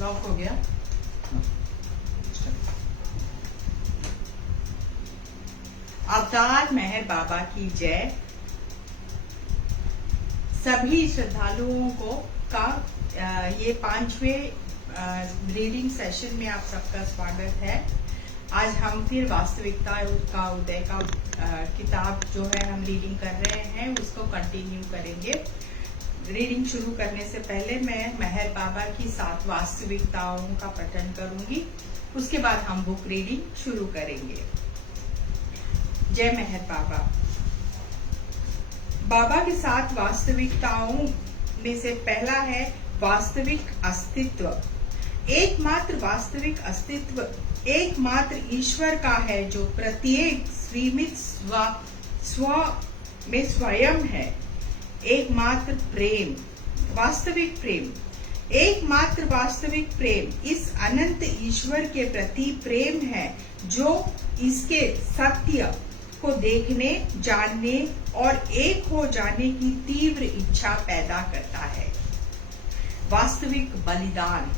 Lock हो गया। अवतार मेहर बाबा की जय। सभी श्रद्धालुओं को ये 5वें रीडिंग सेशन में आप सबका स्वागत है। आज हम फिर वास्तविकता का उदय का किताब जो है हम रीडिंग कर रहे हैं उसको कंटिन्यू करेंगे। रीडिंग शुरू करने से पहले मैं मेहर बाबा की 7 वास्तविकताओं का पठन करूंगी, उसके बाद हम बुक रीडिंग शुरू करेंगे। जय मेहर बाबा। बाबा की 7 वास्तविकताओं में से पहला है वास्तविक अस्तित्व। एकमात्र वास्तविक अस्तित्व एकमात्र ईश्वर का है जो प्रत्येक सीमित स्व में स्वयं है। एकमात्र प्रेम, वास्तविक प्रेम, एकमात्र वास्तविक प्रेम इस अनंत ईश्वर के प्रति प्रेम है जो इसके सत्य को देखने, जानने और एक हो जाने की तीव्र इच्छा पैदा करता है। वास्तविक बलिदान,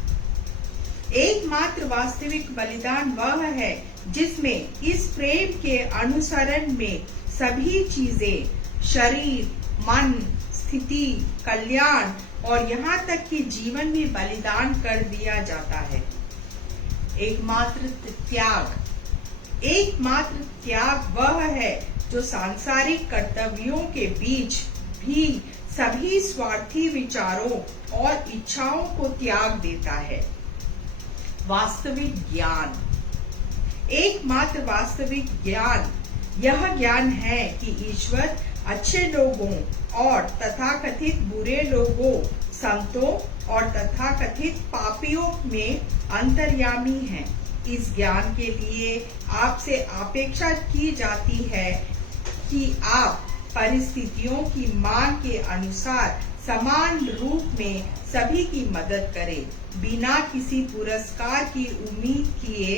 एकमात्र वास्तविक बलिदान वह है जिसमें इस प्रेम के अनुसरण में सभी चीजें, शरीर, मन, स्थिति, कल्याण और यहाँ तक कि जीवन भी बलिदान कर दिया जाता है। एकमात्र त्याग, एकमात्र त्याग वह है जो सांसारिक कर्तव्यों के बीच भी सभी स्वार्थी विचारों और इच्छाओं को त्याग देता है। वास्तविक ज्ञान, एकमात्र वास्तविक ज्ञान यह ज्ञान है कि ईश्वर अच्छे लोगों और तथाकथित बुरे लोगों, संतों और तथाकथित पापियों में अंतर्यामी हैं। इस ज्ञान के लिए आपसे अपेक्षा की जाती है कि आप परिस्थितियों की मांग के अनुसार समान रूप में सभी की मदद करें, बिना किसी पुरस्कार की उम्मीद किए,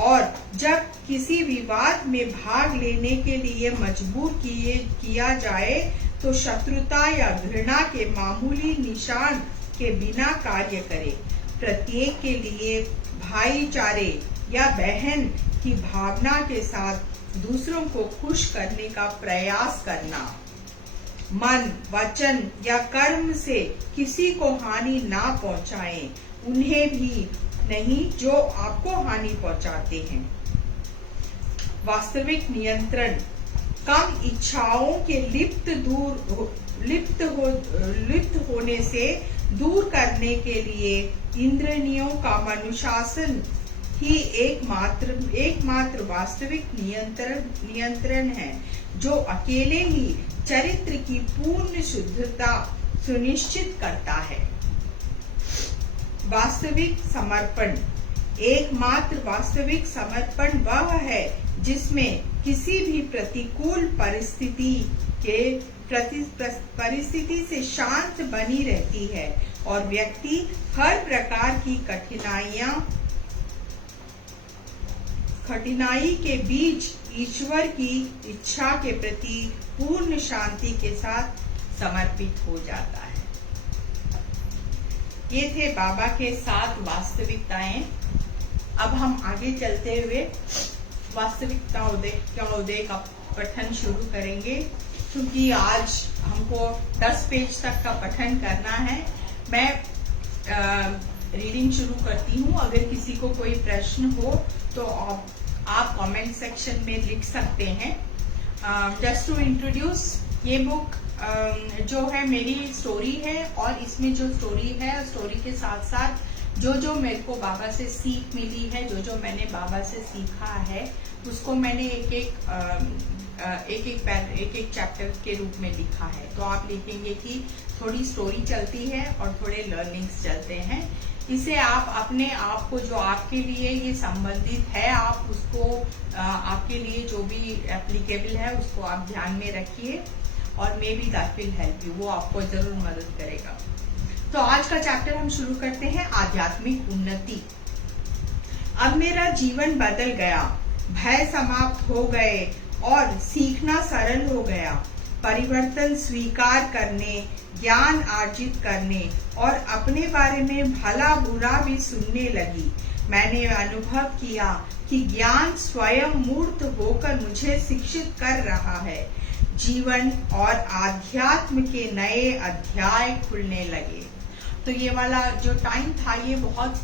और जब किसी विवाद में भाग लेने के लिए मजबूर किया जाए तो शत्रुता या घृणा के मामूली निशान के बिना कार्य करें। प्रत्येक के लिए भाईचारे या बहन की भावना के साथ दूसरों को खुश करने का प्रयास करना। मन, वचन या कर्म से किसी को हानि ना पहुंचाएं, उन्हें भी नहीं जो आपको हानि पहुंचाते हैं। वास्तविक नियंत्रण, कम इच्छाओं के लिप्त होने से दूर करने के लिए इंद्रियों का अनुशासन ही एकमात्र वास्तविक नियंत्रण है, जो अकेले ही चरित्र की पूर्ण शुद्धता सुनिश्चित करता है। वास्तविक समर्पण, एकमात्र वास्तविक समर्पण वह है जिसमें किसी भी प्रतिकूल परिस्थिति से शांत बनी रहती है और व्यक्ति हर प्रकार की कठिनाई के बीच ईश्वर की इच्छा के प्रति पूर्ण शांति के साथ समर्पित हो जाता है। ये थे बाबा के 7 वास्तविकताएं। अब हम आगे चलते हुए वास्तविकता उदय का पठन शुरू करेंगे, क्योंकि आज हमको 10 पेज तक का पठन करना है। मैं रीडिंग शुरू करती हूँ। अगर किसी को कोई प्रश्न हो तो आप कमेंट सेक्शन में लिख सकते हैं। जस्ट टू इंट्रोड्यूस, ये बुक जो है मेरी स्टोरी है, और इसमें जो स्टोरी है, स्टोरी के साथ साथ जो मेरे को बाबा से सीख मिली है, जो मैंने बाबा से सीखा है, उसको मैंने एक चैप्टर के रूप में लिखा है। तो आप लिखेंगे कि थोड़ी स्टोरी चलती है और थोड़े लर्निंग्स चलते हैं। इसे आप अपने आप को, जो आपके लिए ये संबंधित है, आप उसको आपके लिए जो भी एप्लीकेबल है उसको आप ध्यान में रखिए, और may be that will help you, वो आपको जरूर मदद करेगा। तो आज का चैप्टर हम शुरू करते हैं, आध्यात्मिक उन्नति। अब मेरा जीवन बदल गया, भय समाप्त हो गए और सीखना सरल हो गया। परिवर्तन स्वीकार करने, ज्ञान अर्जित करने और अपने बारे में भला बुरा भी सुनने लगी। मैंने अनुभव किया कि ज्ञान स्वयं मूर्त होकर मुझे शिक्षित कर रहा है। जीवन और आध्यात्म के नए अध्याय खुलने लगे। तो ये वाला जो टाइम था ये बहुत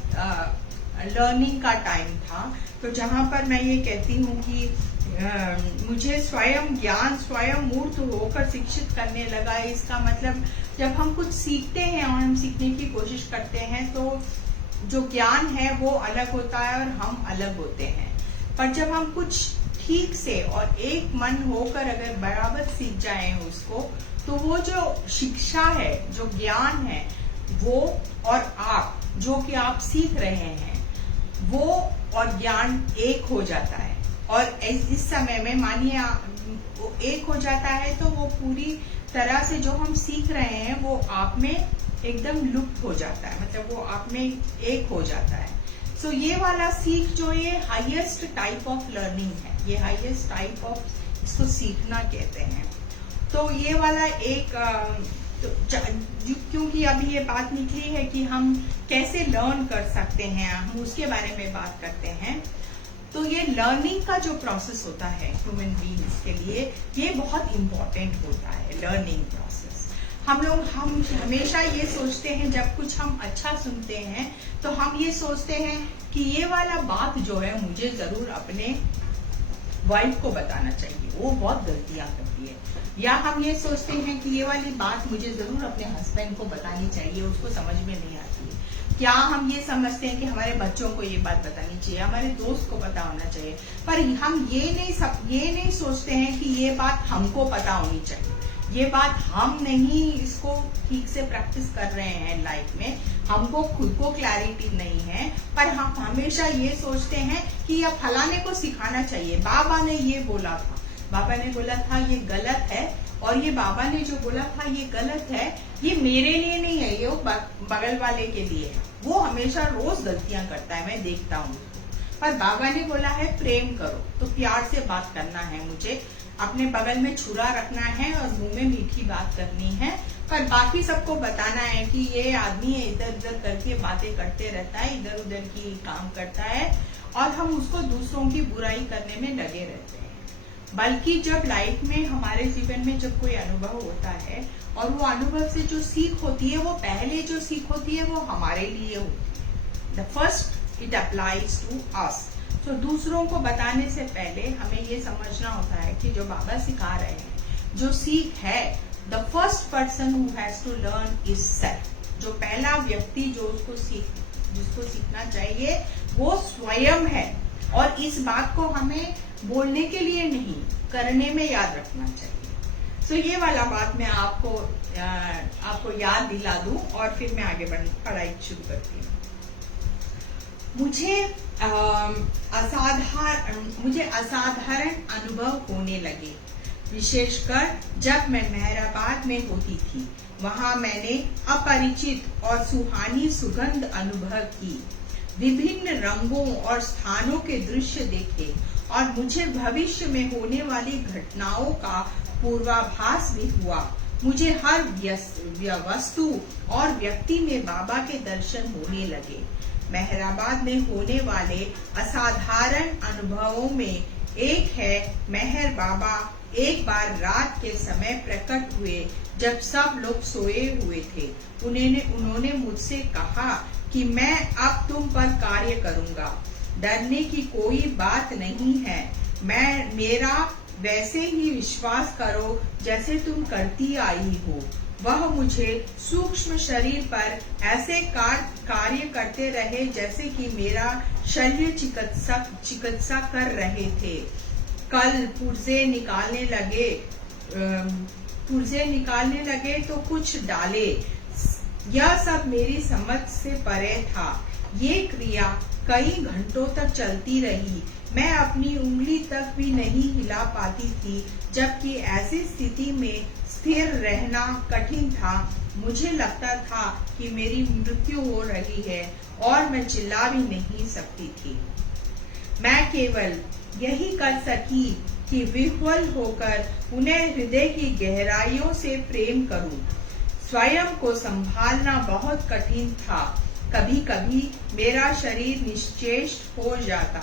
लर्निंग का टाइम था। तो जहाँ पर मैं ये कहती हूँ कि मुझे स्वयं ज्ञान स्वयं मूर्त होकर शिक्षित करने लगा, इसका मतलब जब हम कुछ सीखते हैं और हम सीखने की कोशिश करते हैं तो जो ज्ञान है वो अलग होता है और हम अलग होते हैं। पर जब हम कुछ ठीक से और एक मन होकर अगर बराबर सीख जाएं उसको, तो वो जो शिक्षा है, जो ज्ञान है, वो और आप जो कि आप सीख रहे हैं, वो और ज्ञान एक हो जाता है। और इस समय में मानिए वो एक हो जाता है तो वो पूरी तरह से जो हम सीख रहे हैं वो आप में एकदम लुप्त हो जाता है, मतलब वो आप में एक हो जाता है। सो ये वाला सीख जो ये हाईएस्ट टाइप ऑफ लर्निंग है, ये हाईएस्ट टाइप ऑफ इसको सीखना कहते हैं। तो ये वाला एक क्योंकि अभी ये बात निकली है कि हम कैसे लर्न कर सकते हैं, हम उसके बारे में बात करते हैं। तो ये लर्निंग का जो प्रोसेस होता है ह्यूमन बीइंग्स के लिए, ये बहुत इम्पोर्टेंट होता है लर्निंग प्रोसेस। हम हमेशा ये सोचते हैं, जब कुछ हम अच्छा सुनते हैं तो हम ये सोचते हैं कि ये वाला बात जो है मुझे जरूर अपने वाइफ को बताना चाहिए, वो बहुत गलतियां करती है। या हम ये सोचते हैं कि ये वाली बात मुझे जरूर अपने हस्बैंड को बतानी चाहिए, उसको समझ में नहीं आती है। क्या हम ये समझते हैं कि हमारे बच्चों को ये बात बतानी चाहिए, हमारे दोस्त को पता होना चाहिए, पर हम ये नहीं सोचते हैं कि ये बात हमको पता होनी चाहिए। ये बात हम नहीं इसको ठीक से प्रैक्टिस कर रहे हैं लाइफ में, हमको खुद को क्लैरिटी नहीं है, पर हम हमेशा ये सोचते हैं कि यह फलाने को सिखाना चाहिए, बाबा ने ये बोला था, बाबा ने बोला था ये गलत है, और ये बाबा ने जो बोला था ये गलत है, ये मेरे लिए नहीं है, ये बगल वाले के लिए है। वो हमेशा रोज गलतियां करता है, मैं देखता हूँ। पर बाबा ने बोला है प्रेम करो, तो प्यार से बात करना है, मुझे अपने बगल में छुरा रखना है और मुंह में मीठी बात करनी है, पर बाकी सबको बताना है कि ये आदमी इधर उधर करके बातें करते रहता है, इधर उधर की काम करता है, और हम उसको दूसरों की बुराई करने में लगे रहते हैं। बल्कि जब लाइफ में हमारे जीवन में जब कोई अनुभव होता है और वो अनुभव से जो सीख होती है, वो पहले जो सीख होती है वो हमारे लिए होती है। The first it applies to us. तो दूसरों को बताने से पहले हमें ये समझना होता है कि जो बाबा सिखा रहे हैं, जो सीख है, the first person who has to learn is self. जो पहला व्यक्ति जो जिसको सीखना चाहिए वो स्वयं है, और इस बात को हमें बोलने के लिए नहीं, करने में याद रखना चाहिए। सो ये वाला बात मैं आपको याद दिला दूं और फिर मैं आगे पढ़ाई शुरू करती हूँ। मुझे असाधारण अनुभव होने लगे, विशेषकर जब मैं मेहराबाद में होती थी। वहां मैंने अपरिचित और सुहानी सुगंध अनुभव की, विभिन्न रंगों और स्थानों के दृश्य देखे, और मुझे भविष्य में होने वाली घटनाओं का पूर्वाभास भी हुआ। मुझे हर वस्तु और व्यक्ति में बाबा के दर्शन होने लगे। मेहराबाद में होने वाले असाधारण अनुभवों में एक है, मेहर बाबा एक बार रात के समय प्रकट हुए जब सब लोग सोए हुए थे। उन्होंने मुझसे कहा कि मैं अब तुम पर कार्य करूंगा, डरने की कोई बात नहीं है, मेरा वैसे ही विश्वास करो जैसे तुम करती आई हो। वह मुझे सूक्ष्म शरीर पर ऐसे कार्य करते रहे जैसे कि मेरा शल्य चिकित्सा कर रहे थे। कल पुर्जे निकालने लगे तो कुछ डाले, यह सब मेरी समझ से परे था। ये क्रिया कई घंटों तक चलती रही। मैं अपनी उंगली तक भी नहीं हिला पाती थी, जबकि ऐसी स्थिति में स्थिर रहना कठिन था। मुझे लगता था कि मेरी मृत्यु हो रही है और मैं चिल्ला भी नहीं सकती थी। मैं केवल यही कर सकी कि विह्वल होकर उन्हें हृदय की गहराइयों से प्रेम करूं। स्वयं को संभालना बहुत कठिन था। कभी कभी मेरा शरीर निश्चेष्ट हो जाता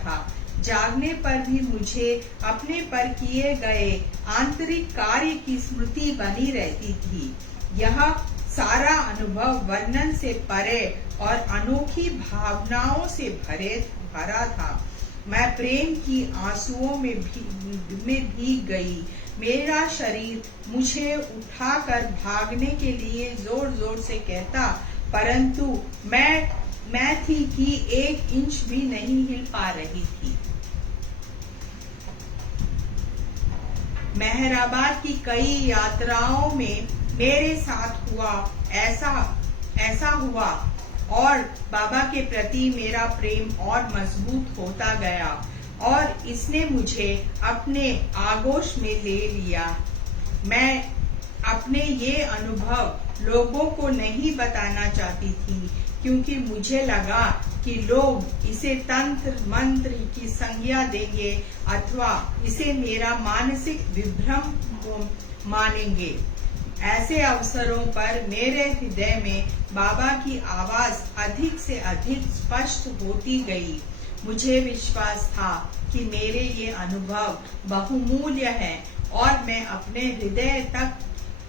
था। जागने पर भी मुझे अपने पर किए गए आंतरिक कार्य की स्मृति बनी रहती थी। यह सारा अनुभव वर्णन से परे और अनोखी भावनाओं से भरा था। मैं प्रेम की आंसुओं में भीग गई। मेरा शरीर मुझे उठाकर भागने के लिए जोर जोर से कहता, परंतु मैं थी कि 1 इंच भी नहीं हिल पा रही थी। मेहराबाद की कई यात्राओं में मेरे साथ ऐसा हुआ और बाबा के प्रति मेरा प्रेम और मजबूत होता गया और इसने मुझे अपने आगोश में ले लिया। मैं अपने ये अनुभव लोगों को नहीं बताना चाहती थी, क्योंकि मुझे लगा कि लोग इसे तंत्र मंत्र की संज्ञा देंगे अथवा इसे मेरा मानसिक विभ्रम मानेंगे। ऐसे अवसरों पर मेरे हृदय में बाबा की आवाज अधिक से अधिक स्पष्ट होती गई। मुझे विश्वास था कि मेरे ये अनुभव बहुमूल्य हैं और मैं अपने हृदय तक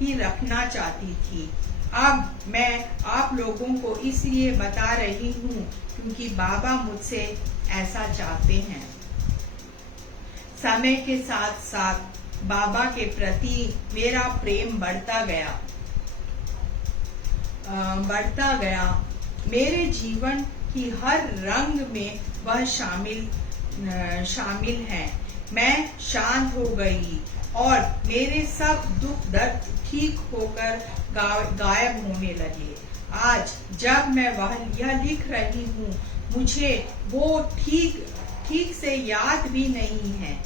ही रखना चाहती थी। अब मैं आप लोगों को इसलिए बता रही हूँ क्योंकि बाबा मुझसे ऐसा चाहते हैं। समय के साथ साथ बाबा के प्रति मेरा प्रेम बढ़ता गया। मेरे जीवन की हर रंग में वह शामिल है। मैं शांत हो गई और मेरे सब दुख दर्द ठीक होकर गायब होने लगे। आज जब मैं यह लिख रही हूँ, मुझे वो ठीक से याद भी नहीं है।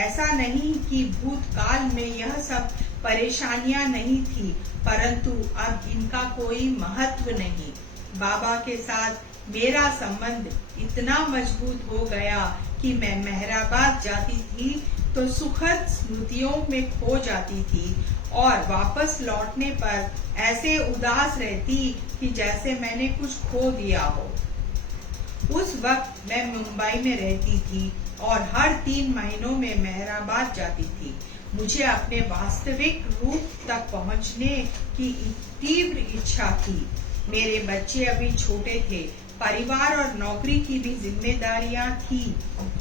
ऐसा नहीं कि भूतकाल में यह सब परेशानियां नहीं थी, परंतु अब इनका कोई महत्व नहीं। बाबा के साथ मेरा संबंध इतना मजबूत हो गया कि मैं मेहराबाद जाती थी तो सुखद स्मृतियों में खो जाती थी और वापस लौटने पर ऐसे उदास रहती कि जैसे मैंने कुछ खो दिया हो। उस वक्त मैं मुंबई में रहती थी और हर 3 महीनों में मेहराबाद जाती थी। मुझे अपने वास्तविक रूप तक पहुंचने की तीव्र इच्छा थी। मेरे बच्चे अभी छोटे थे, परिवार और नौकरी की भी जिम्मेदारियां थी।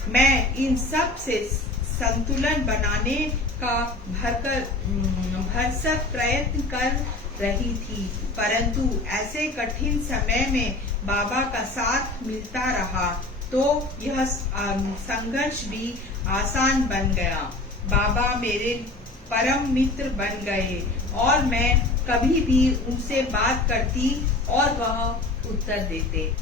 मैं इन सब से संतुलन बनाने का भरसक प्रयत्न कर रही थी, परंतु ऐसे कठिन समय में बाबा का साथ मिलता रहा तो यह संघर्ष भी आसान बन गया। बाबा मेरे परम मित्र बन गए और मैं कभी भी उनसे बात करती और वह उत्तर देते।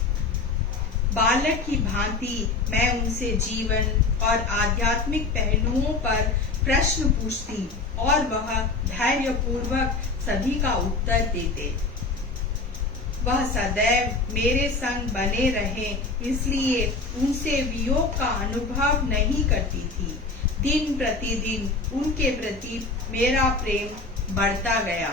बालक की भांति मैं उनसे जीवन और आध्यात्मिक पहलुओं पर प्रश्न पूछती और वह धैर्यपूर्वक सभी का उत्तर देते। वह सदैव मेरे संग बने रहे, इसलिए उनसे वियोग का अनुभव नहीं करती थी। दिन प्रतिदिन उनके प्रति मेरा प्रेम बढ़ता गया।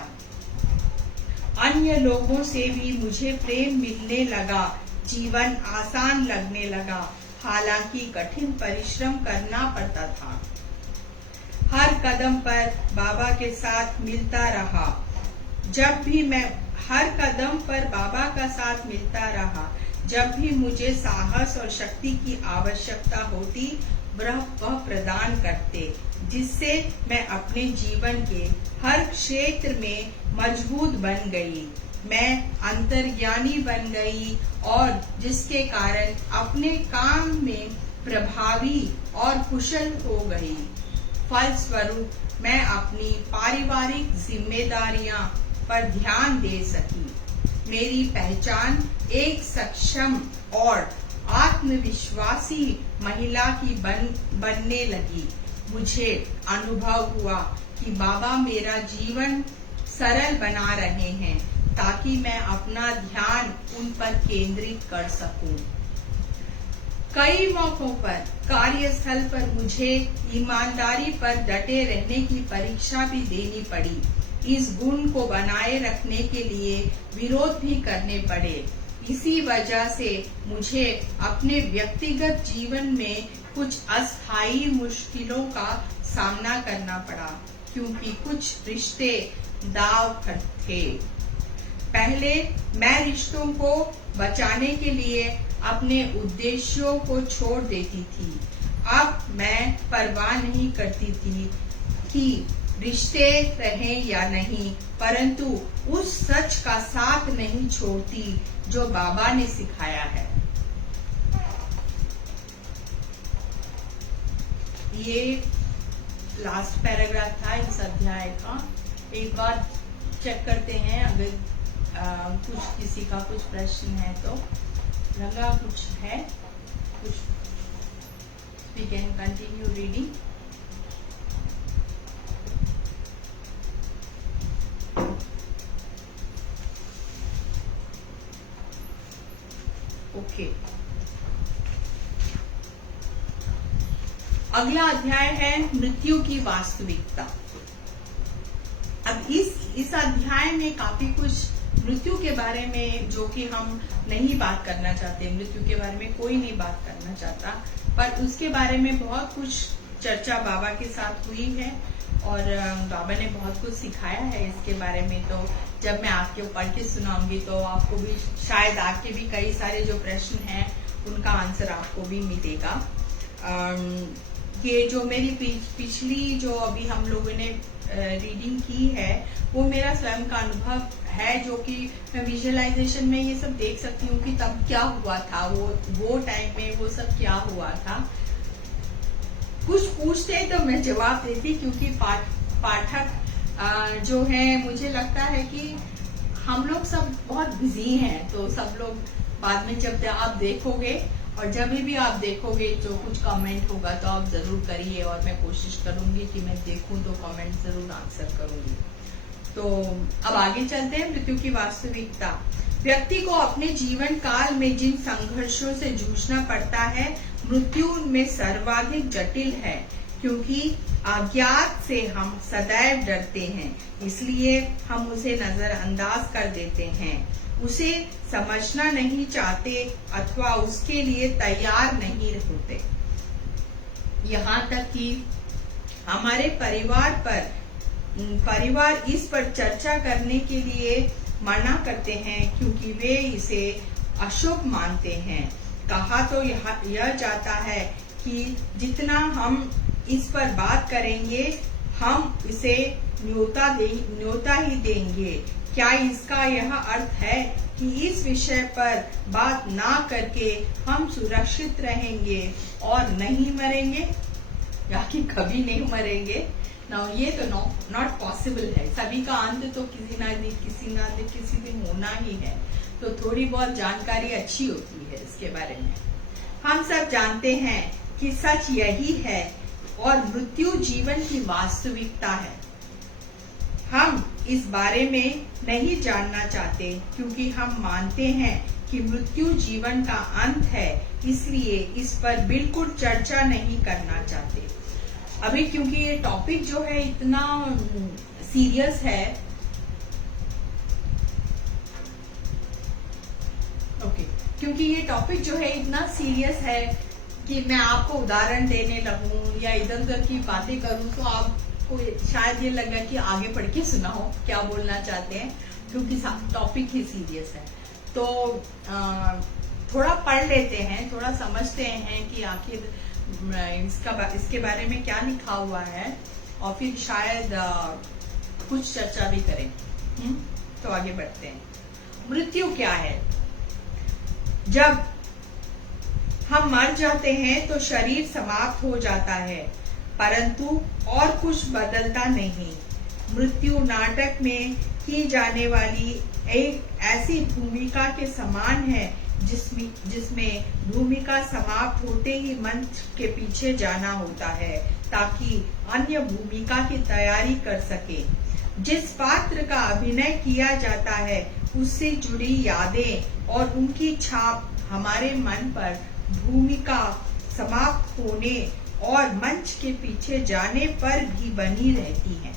अन्य लोगों से भी मुझे प्रेम मिलने लगा। जीवन आसान लगने लगा, हालांकि कठिन परिश्रम करना पड़ता था। हर कदम पर बाबा के साथ मिलता रहा। जब भी मुझे साहस और शक्ति की आवश्यकता होती, वह प्रदान करते, जिससे मैं अपने जीवन के हर क्षेत्र में मजबूत बन गई। मैं अंतर्ज्ञानी बन गई और जिसके कारण अपने काम में प्रभावी और कुशल हो गई। फलस्वरूप मैं अपनी पारिवारिक जिम्मेदारियां पर ध्यान दे सकी। मेरी पहचान एक सक्षम और आत्मविश्वासी महिला की बनने लगी। मुझे अनुभव हुआ कि बाबा मेरा जीवन सरल बना रहे हैं ताकि मैं अपना ध्यान उन पर केंद्रित कर सकूं। कई मौकों पर कार्यस्थल पर मुझे ईमानदारी पर डटे रहने की परीक्षा भी देनी पड़ी। इस गुण को बनाए रखने के लिए विरोध भी करने पड़े। इसी वजह से मुझे अपने व्यक्तिगत जीवन में कुछ अस्थायी मुश्किलों का सामना करना पड़ा, क्योंकि कुछ रिश्ते दांव पर थे। पहले मैं रिश्तों को बचाने के लिए अपने उद्देश्यों को छोड़ देती थी। अब मैं परवाह नहीं करती थी कि रिश्ते रहें या नहीं, परंतु उस सच का साथ नहीं छोड़ती जो बाबा ने सिखाया है। ये लास्ट पैराग्राफ था इस अध्याय का। एक बार चेक करते हैं, अगर कुछ किसी का कुछ प्रश्न है तो। लगा कुछ है, कुछ we can continue reading. Okay, अगला अध्याय है मृत्यु की वास्तविकता। अब इस अध्याय में काफी कुछ मृत्यु के बारे में जो कि हम नहीं बात करना चाहते, मृत्यु के बारे में कोई नहीं बात करना चाहता, पर उसके बारे में बहुत कुछ चर्चा बाबा के साथ हुई है और बाबा ने बहुत कुछ सिखाया है इसके बारे में। तो जब मैं आपके पढ़ के सुनाऊंगी तो आपको भी शायद आपके भी कई सारे जो प्रश्न हैं उनका आंसर आपको भी मिलेगा। ये जो मेरी पिछली जो अभी हम लोगों ने रीडिंग की है वो मेरा स्वयं का अनुभव है, जो कि मैं विजुअलाइजेशन में ये सब देख सकती हूँ कि तब क्या हुआ था, वो टाइम में वो सब क्या हुआ था। कुछ पूछते तो मैं जवाब देती, क्योंकि पाठक जो है मुझे लगता है कि हम लोग सब बहुत बिजी हैं, तो सब लोग बाद में जब आप देखोगे और जब भी आप देखोगे जो कुछ कमेंट होगा तो आप जरूर करिए, और मैं कोशिश करूंगी कि मैं देखूं तो कमेंट जरूर आंसर करूंगी। तो अब आगे चलते हैं। मृत्यु की वास्तविकता। व्यक्ति को अपने जीवन काल में जिन संघर्षों से जूझना पड़ता है, मृत्यु उनमें सर्वाधिक जटिल है, क्योंकि अज्ञात से हम सदैव डरते हैं, इसलिए हम उसे नजरअंदाज कर देते हैं, उसे समझना नहीं चाहते अथवा उसके लिए तैयार नहीं होते। यहाँ तक कि हमारे परिवार इस पर चर्चा करने के लिए मना करते हैं, क्योंकि वे इसे अशुभ मानते हैं। कहा तो यह जाता है कि जितना हम इस पर बात करेंगे हम इसे न्योता ही देंगे। क्या इसका यह अर्थ है कि इस विषय पर बात ना करके हम सुरक्षित रहेंगे और नहीं मरेंगे, या कि कभी नहीं मरेंगे? ना, ये तो नॉट पॉसिबल है। सभी का अंत तो किसी दिन होना ही है, तो थोड़ी बहुत जानकारी अच्छी होती है इसके बारे में। हम सब जानते हैं कि सच यही है और मृत्यु जीवन की वास्तविकता है। हम इस बारे में नहीं जानना चाहते, क्योंकि हम मानते हैं कि मृत्यु जीवन का अंत है, इसलिए इस पर बिल्कुल चर्चा नहीं करना चाहते। अभी क्योंकि ये टॉपिक जो है इतना सीरियस है, क्योंकि ये टॉपिक जो है इतना सीरियस है कि मैं आपको उदाहरण देने लगूं या इधर उधर की बातें करूं तो आपको शायद ये लगा कि आगे पढ़ के सुनाओ क्या बोलना चाहते हैं, क्योंकि टॉपिक ही सीरियस है। तो थोड़ा पढ़ लेते हैं, थोड़ा समझते हैं कि आखिर इसके बारे में क्या लिखा हुआ है, और फिर शायद कुछ चर्चा भी करें। तो आगे बढ़ते हैं। मृत्यु क्या है? जब हम मर जाते हैं तो शरीर समाप्त हो जाता है, परंतु और कुछ बदलता नहीं। मृत्यु नाटक में की जाने वाली एक ऐसी भूमिका के समान है जिसमें भूमिका समाप्त होते ही मंच के पीछे जाना होता है ताकि अन्य भूमिका की तैयारी कर सके। जिस पात्र का अभिनय किया जाता है उससे जुड़ी यादें और उनकी छाप हमारे मन पर भूमिका समाप्त होने और मंच के पीछे जाने पर भी बनी रहती हैं।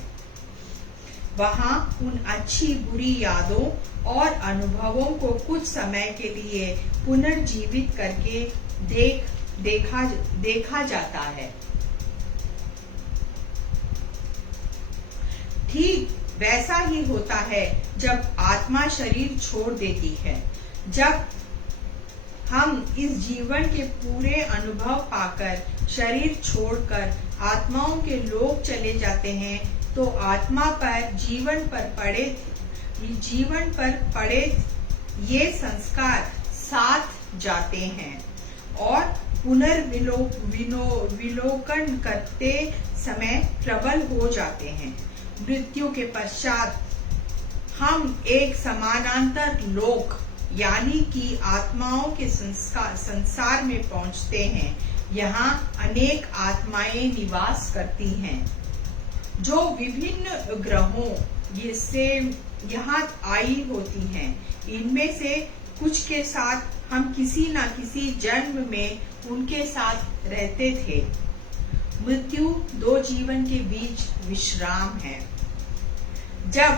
वहां उन अच्छी बुरी यादों और अनुभवों को कुछ समय के लिए पुनर्जीवित करके देखा जाता है। ठीक वैसा ही होता है जब आत्मा शरीर छोड़ देती है। जब हम इस जीवन के पूरे अनुभव पाकर शरीर छोड़कर आत्माओं के लोक चले जाते हैं, तो आत्मा पर जीवन पर पड़े ये संस्कार साथ जाते हैं और विलोकन करते समय प्रबल हो जाते हैं। मृत्यु के पश्चात हम एक समानांतर लोक यानी कि आत्माओं के संसार में पहुंचते हैं। यहाँ अनेक आत्माएं निवास करती हैं जो विभिन्न ग्रहों से यहाँ आई होती हैं। इनमें से कुछ के साथ हम किसी न किसी जन्म में उनके साथ रहते थे। मृत्यु दो जीवन के बीच विश्राम है। जब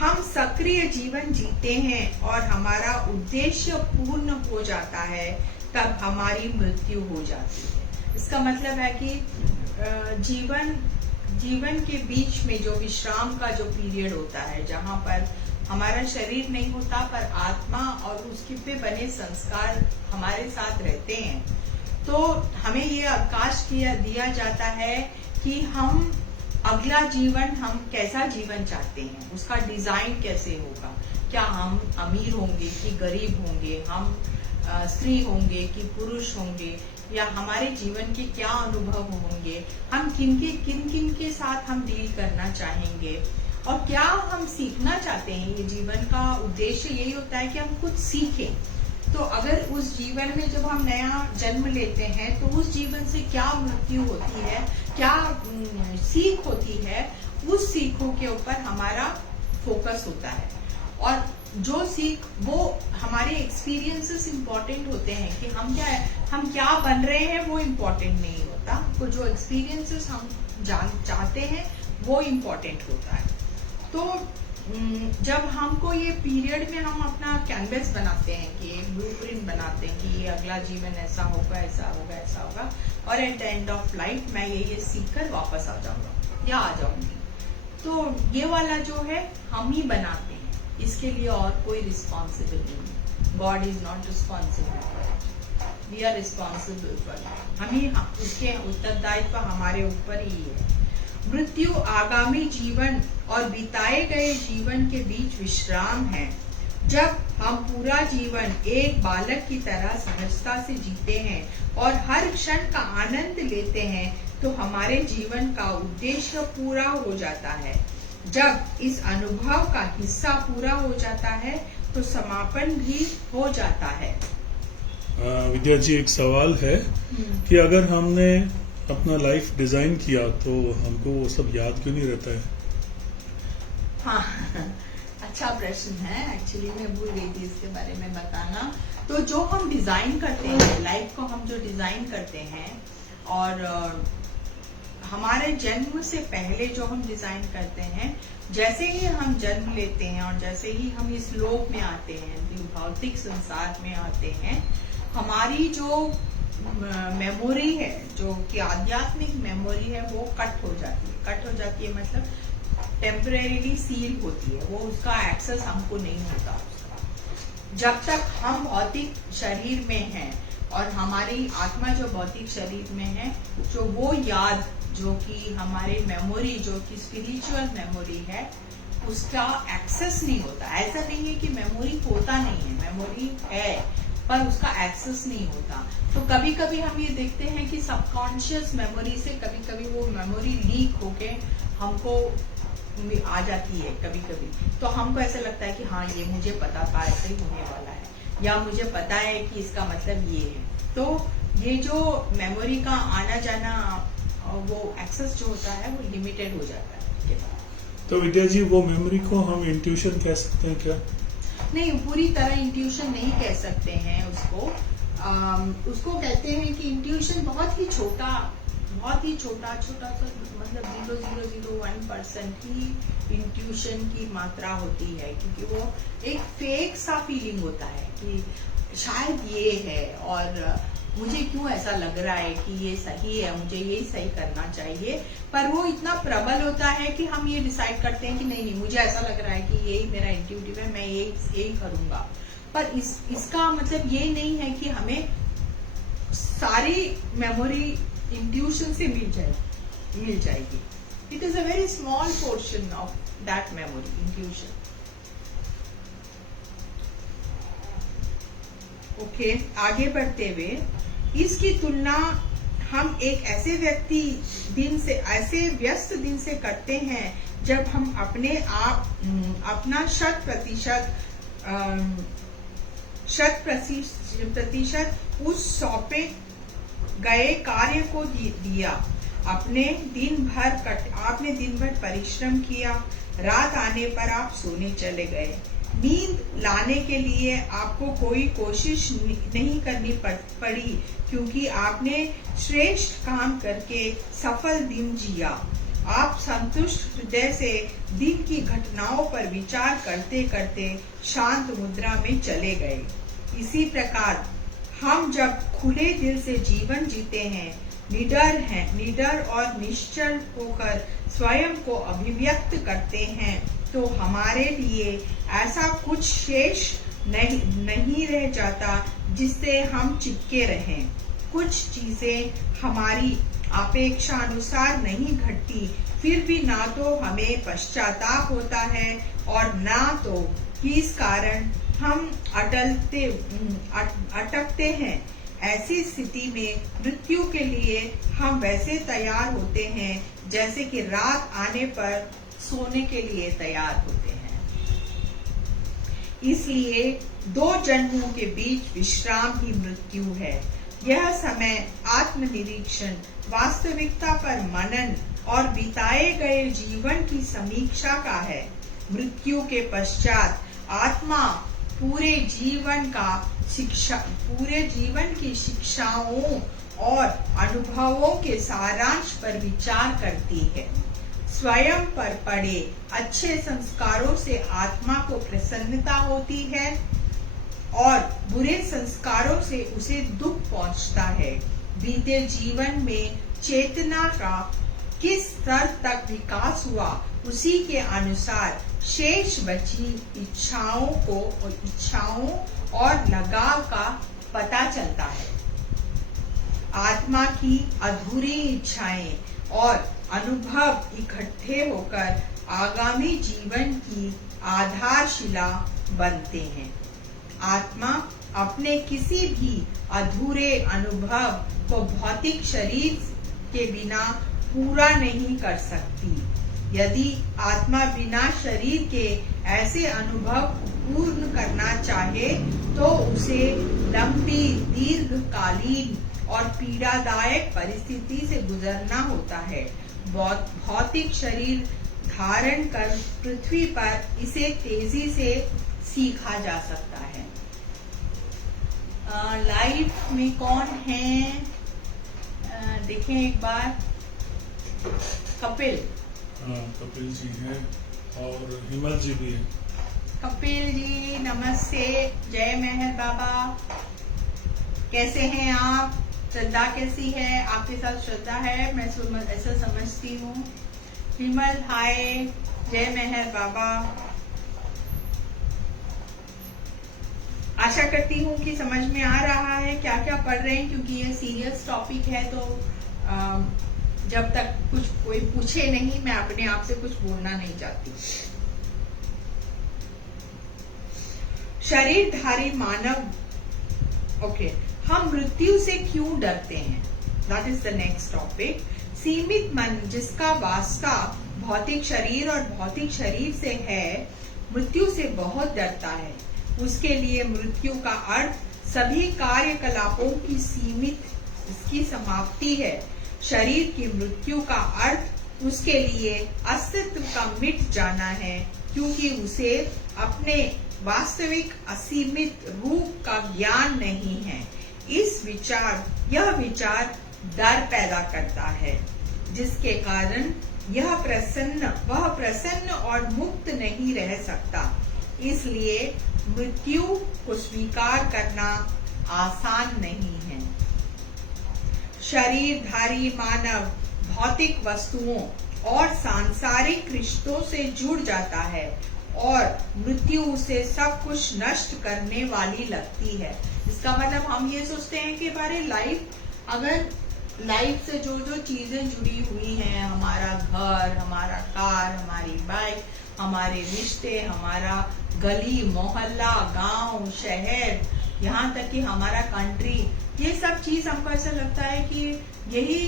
हम सक्रिय जीवन जीते हैं और हमारा उद्देश्य पूर्ण हो जाता है, तब हमारी मृत्यु हो जाती है। इसका मतलब है कि जीवन के बीच में जो विश्राम का जो पीरियड होता है, जहाँ पर हमारा शरीर नहीं होता पर आत्मा और उसके पे बने संस्कार हमारे साथ रहते हैं, तो हमें ये अवकाश दिया जाता है कि हम अगला जीवन हम कैसा जीवन चाहते हैं, उसका डिजाइन कैसे होगा। क्या हम अमीर होंगे कि गरीब होंगे, हम स्त्री होंगे कि पुरुष होंगे, या हमारे जीवन के क्या अनुभव होंगे, हम किन किन के साथ हम डील करना चाहेंगे और क्या हम सीखना चाहते हैं। ये जीवन का उद्देश्य यही होता है कि हम कुछ सीखें। तो अगर उस जीवन में जब हम नया जन्म लेते हैं तो उस जीवन से क्या मृत्यु होती है, क्या सीख होती है, उस सीखों के ऊपर हमारा फोकस होता है। और जो सीख वो हमारे एक्सपीरियंसेस इम्पोर्टेंट होते हैं कि हम क्या बन रहे हैं वो इम्पोर्टेंट नहीं होता। तो जो एक्सपीरियंसेस हम चाहते हैं वो इम्पोर्टेंट होता है। तो जब हमको ये पीरियड में हम अपना कैनवस बनाते हैं कि एक ब्लूप्रिंट बनाते हैं कि ये अगला जीवन ऐसा होगा, ऐसा होगा, ऐसा होगा, और at the end of life मैं ये सीख कर वापस आ जाऊंगा या आ जाऊंगी, तो ये वाला जो है हम ही बनाते हैं। इसके लिए और कोई रिस्पॉन्सिबल नहीं। God is not responsible, we are responsible for it. उसके उत्तरदायित्व हमारे ऊपर ही है। मृत्यु आगामी जीवन और बिताए गए जीवन के बीच विश्राम है। जब हम पूरा जीवन एक बालक की तरह सहजता से जीते हैं और हर क्षण का आनंद लेते हैं, तो हमारे जीवन का उद्देश्य पूरा हो जाता है। जब इस अनुभव का हिस्सा पूरा हो जाता है तो समापन भी हो जाता है। विद्या जी, एक सवाल है कि अगर हमने अपना लाइफ डिजाइन किया तो हमको वो सब याद क्यों नहीं रहता है? हाँ, अच्छा प्रश्न है। एक्चुअली मैं भूल गई थी इसके बारे में बताना। तो जो हम डिजाइन करते हैं, लाइफ को हम जो डिजाइन करते हैं, और हमारे जन्म से पहले जो हम डिजाइन करते हैं, जैसे ही हम जन्म लेते हैं और जैसे ही हम इस लोक में आते हैं, भौतिक संसार में आते हैं, हमारी जो मेमोरी है, जो कि आध्यात्मिक मेमोरी है, वो कट हो जाती है मतलब टेम्परेरीली सील होती है। वो उसका एक्सेस हमको नहीं होता उसका। जब तक हम भौतिक शरीर में हैं और हमारी आत्मा जो भौतिक शरीर में है, जो वो याद जो कि हमारे मेमोरी, जो कि स्पिरिचुअल मेमोरी है, उसका एक्सेस नहीं होता। ऐसा नहीं है कि मेमोरी होता नहीं है, मेमोरी है पर उसका एक्सेस नहीं होता। तो कभी कभी हम ये देखते हैं कि सबकॉन्शियस मेमोरी से कभी कभी वो मेमोरी लीक होके हमको आ जाती है कभी कभी। तो हमको ऐसा लगता है कि हाँ, ये मुझे पता था ऐसे ही होने वाला है, या मुझे पता है कि इसका मतलब ये है। तो ये जो मेमोरी का आना जाना, वो एक्सेस जो होता है वो लिमिटेड हो जाता है इसके बाद। तो विद्या जी, वो मेमोरी को हम इंट्यूशन कह सकते हैं क्या? नहीं, पूरी तरह इंट्यूशन नहीं कह सकते हैं उसको। उसको कहते हैं कि इंट्यूशन बहुत ही छोटा सा मतलब 0.001% ही इंट्यूशन की मात्रा होती है, क्योंकि वो एक फेक सा फीलिंग होता है कि शायद ये है और मुझे क्यों ऐसा लग रहा है कि ये सही है, मुझे यही सही करना चाहिए। पर वो इतना प्रबल होता है कि हम ये डिसाइड करते हैं कि नहीं मुझे ऐसा लग रहा है कि यही मेरा इंट्यूटिव है, मैं यही करूंगा। पर इसका मतलब ये नहीं है कि हमें सारी मेमोरी इंट्यूशन से मिल जाएगी। It is a very small portion of that memory intuition. Okay, आगे बढ़ते हुए इसकी तुलना हम एक ऐसे ऐसे व्यस्त दिन से करते हैं जब हम अपना 100% उस सौंपे गए कार्य को दिया। आपने दिन भर परिश्रम किया, रात आने पर आप सोने चले गए। नींद लाने के लिए आपको कोई कोशिश नहीं करनी पड़ी, क्योंकि आपने श्रेष्ठ काम करके सफल दिन जिया। आप संतुष्ट हृदय से दिन की घटनाओं पर विचार करते करते शांत मुद्रा में चले गए। इसी प्रकार हम जब खुले दिल से जीवन जीते हैं, निडर और निश्चल होकर स्वयं को अभिव्यक्त करते हैं, तो हमारे लिए ऐसा कुछ शेष नहीं रह जाता जिससे हम चिपके रहें। कुछ चीजें हमारी अपेक्षा अनुसार नहीं घटती, फिर भी ना तो हमें पश्चाताप होता है और ना तो किस कारण हम अटकते हैं। ऐसी स्थिति में मृत्यु के लिए हम वैसे तैयार होते हैं जैसे कि रात आने पर सोने के लिए तैयार होते हैं। इसलिए 2 जन्मों के बीच विश्राम ही मृत्यु है। यह समय आत्मनिरीक्षण, वास्तविकता पर मनन और बिताए गए जीवन की समीक्षा का है। मृत्यु के पश्चात आत्मा पूरे जीवन की शिक्षाओं और अनुभवों के सारांश पर विचार करती है। स्वयं पर पड़े अच्छे संस्कारों से आत्मा को प्रसन्नता होती है और बुरे संस्कारों से उसे दुख पहुंचता है। बीते जीवन में चेतना का किस स्तर तक विकास हुआ, उसी के अनुसार शेष बची इच्छाओं और लगाव का पता चलता है। आत्मा की अधूरी इच्छाएं और अनुभव इकट्ठे होकर आगामी जीवन की आधारशिला बनते हैं। आत्मा अपने किसी भी अधूरे अनुभव को भौतिक शरीर के बिना पूरा नहीं कर सकती। यदि आत्मा बिना शरीर के ऐसे अनुभव पूर्ण करना चाहे तो उसे लंबी, दीर्घकालीन और पीड़ादायक परिस्थिति से गुजरना होता है। भौतिक शरीर धारण कर पृथ्वी पर इसे तेजी से सीखा जा सकता है। लाइफ में कौन है, देखें एक बार। कपिल जी हैं और हिमल जी भी हैं। कपिल जी नमस्ते, जय मेहर बाबा, कैसे हैं आप? श्रद्धा कैसी है? आपके साथ श्रद्धा है, मैं ऐसा समझती हूँ। हिमल हाय, जय मेहर बाबा। आशा करती हूँ कि समझ में आ रहा है क्या क्या पढ़ रहे हैं, क्योंकि ये सीरियस टॉपिक है। तो जब तक कोई पूछे नहीं, मैं अपने आप से कुछ बोलना नहीं चाहती। शरीरधारी मानव, ओके, हम मृत्यु से क्यों डरते हैं? That is the next topic. सीमित मन जिसका वास्ता भौतिक शरीर और भौतिक शरीर से है, मृत्यु से बहुत डरता है। उसके लिए मृत्यु का अर्थ सभी कार्यकलापों की इसकी समाप्ति है। शरीर की मृत्यु का अर्थ उसके लिए अस्तित्व का मिट जाना है, क्योंकि उसे अपने वास्तविक असीमित रूप का ज्ञान नहीं है। यह विचार डर पैदा करता है, जिसके कारण वह प्रसन्न और मुक्त नहीं रह सकता। इसलिए मृत्यु को स्वीकार करना आसान नहीं है। शरीरधारी मानव भौतिक वस्तुओं और सांसारिक रिश्तों से जुड़ जाता है और मृत्यु उसे सब कुछ नष्ट करने वाली लगती है। इसका मतलब हम ये सोचते हैं कि हमारे लाइफ से जो जो चीजें जुड़ी हुई हैं, हमारा घर, हमारा कार, हमारी बाइक, हमारे रिश्ते, हमारा गली मोहल्ला, गांव, शहर, यहाँ तक कि हमारा कंट्री, ये सब चीज हमको ऐसा लगता है कि यही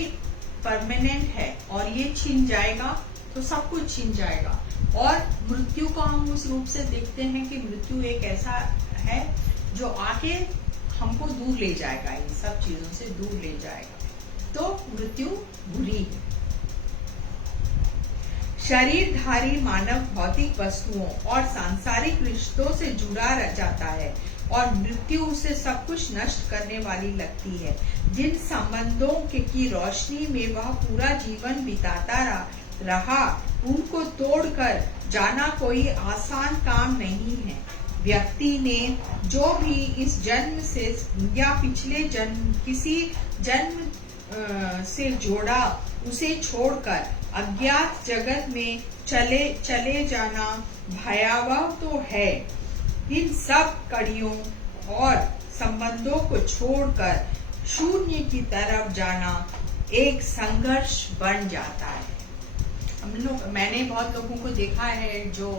परमानेंट है और ये छिन जाएगा तो सब कुछ छिन जाएगा। और मृत्यु को हम उस रूप से देखते हैं कि मृत्यु एक ऐसा है जो आके हमको दूर ले जाएगा, इन सब चीजों से दूर ले जाएगा। तो मृत्यु बुरी है। शरीरधारी मानव भौतिक वस्तुओं और सांसारिक रिश्तों से जुड़ा रह जाता है और मृत्यु उसे सब कुछ नष्ट करने वाली लगती है। जिन संबंधों की रोशनी में वह पूरा जीवन बिताता रहा, उनको तोड़कर जाना कोई आसान काम नहीं है। व्यक्ति ने जो भी इस जन्म से या पिछले जन्म किसी जन्म से जोड़ा, उसे छोड़कर अज्ञात जगत में चले जाना भयावह तो है। इन सब कड़ियों और संबंधों को छोड़कर शून्य की तरफ जाना एक संघर्ष बन जाता है। मैंने बहुत लोगों को देखा है जो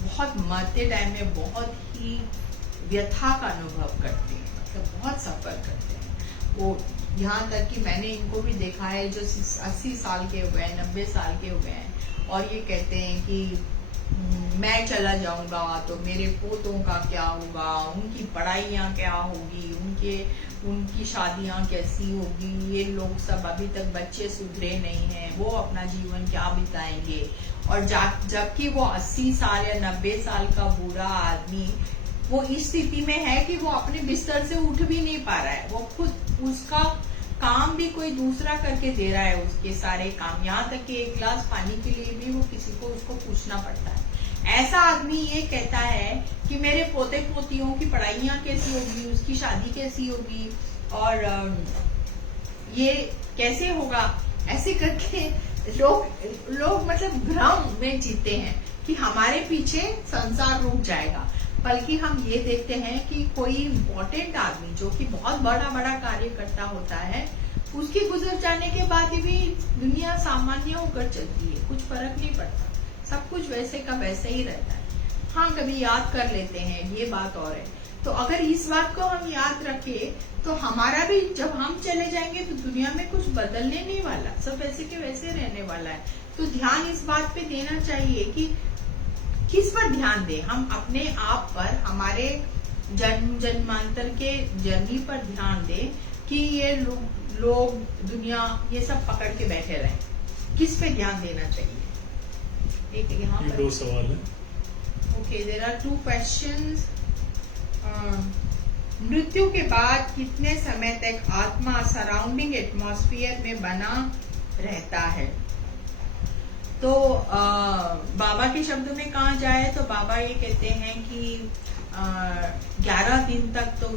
बहुत मरते टाइम में बहुत ही व्यथा का अनुभव करते हैं, मतलब बहुत सफर करते हैं। वो यहाँ तक कि मैंने इनको भी देखा है जो 80 साल के हो गए, 90 साल के हो गए हैं और ये कहते हैं कि मैं चला जाऊंगा तो मेरे पोतों का क्या होगा, उनकी पढ़ाइयाँ क्या होगी, उनकी शादियाँ कैसी होगी, ये लोग सब अभी तक बच्चे सुधरे नहीं हैं, वो अपना जीवन क्या बिताएंगे। और जबकि वो 80 साल या 90 साल का बूढ़ा आदमी वो इस स्थिति में है कि वो अपने बिस्तर से उठ भी नहीं पा रहा है, वो खुद उसका काम भी कोई दूसरा करके दे रहा है, उसके सारे काम, यहाँ तक कि एक गिलास पानी के लिए भी वो किसी को उसको पूछना पड़ता है। ऐसा आदमी ये कहता है कि मेरे पोते पोतियों की पढ़ाइयाँ कैसी होगी, उसकी शादी कैसी होगी और ये कैसे होगा। ऐसे करके लोग मतलब भ्रम में जीते हैं कि हमारे पीछे संसार रुक जाएगा। बल्कि हम ये देखते हैं कि कोई इम्पोर्टेंट आदमी जो कि बहुत बड़ा कार्य करता होता है, उसके गुजर जाने के बाद भी दुनिया सामान्य होकर चलती है, कुछ फर्क नहीं पड़ता, सब कुछ वैसे का वैसे ही रहता है। हाँ, कभी याद कर लेते हैं, ये बात और है। तो अगर इस बात को हम याद रखें तो हमारा भी जब हम चले जाएंगे तो दुनिया में कुछ बदलने नहीं वाला, सब वैसे के वैसे रहने वाला है। तो ध्यान इस बात पे देना चाहिए कि किस पर ध्यान दें, हम अपने आप पर, हमारे जन्मांतर के जर्नी पर ध्यान दें कि ये लोग दुनिया ये सब पकड़ के बैठे रहे, किस पे ध्यान देना चाहिए। एक यहाँ पर 2 सवाल है। Okay, there are 2 questions. मृत्यु के बाद कितने समय तक आत्मा सराउंडिंग एटमॉस्फेयर में बना रहता है? तो बाबा के शब्दों में कहा जाए तो बाबा ये कहते हैं कि 11 दिन तक तो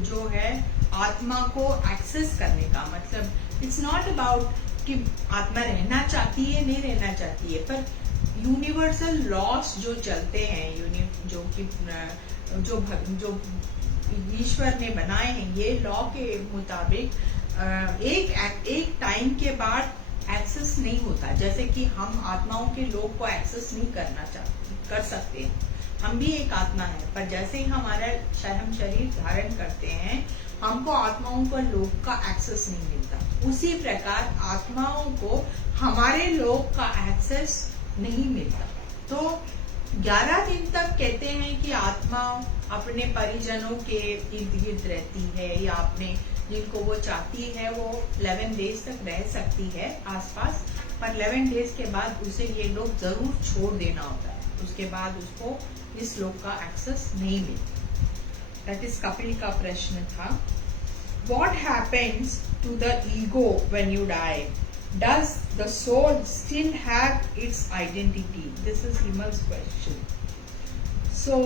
जो है आत्मा को एक्सेस करने का मतलब इट्स नॉट अबाउट कि आत्मा रहना चाहती है नहीं रहना चाहती है, पर यूनिवर्सल लॉस जो चलते हैं, जो ईश्वर ने बनाए हैं, ये लॉ के मुताबिक एक टाइम के बाद एक्सेस नहीं होता। जैसे कि हम आत्माओं के लोक को एक्सेस नहीं कर सकते हैं, हम भी एक आत्मा है, पर जैसे ही हम शरीर धारण करते हैं हमको आत्माओं पर लोक का एक्सेस नहीं मिलता। उसी प्रकार आत्माओं को हमारे लोक का एक्सेस नहीं मिलता। तो 11 दिन तक कहते हैं कि आत्मा अपने परिजनों के इर्द गिर्द रहती है या अपने जिनको वो चाहती है वो 11 डेज तक रह सकती है आसपास, पर 11 डेज के बाद उसे ये लोग जरूर छोड़ देना होता है, उसके बाद उसको इस लोक का एक्सेस नहीं मिलता। दैट इज कपिल का प्रश्न था। what happens to the ego when you die? Does the soul still have its identity? This is Himal's question. So,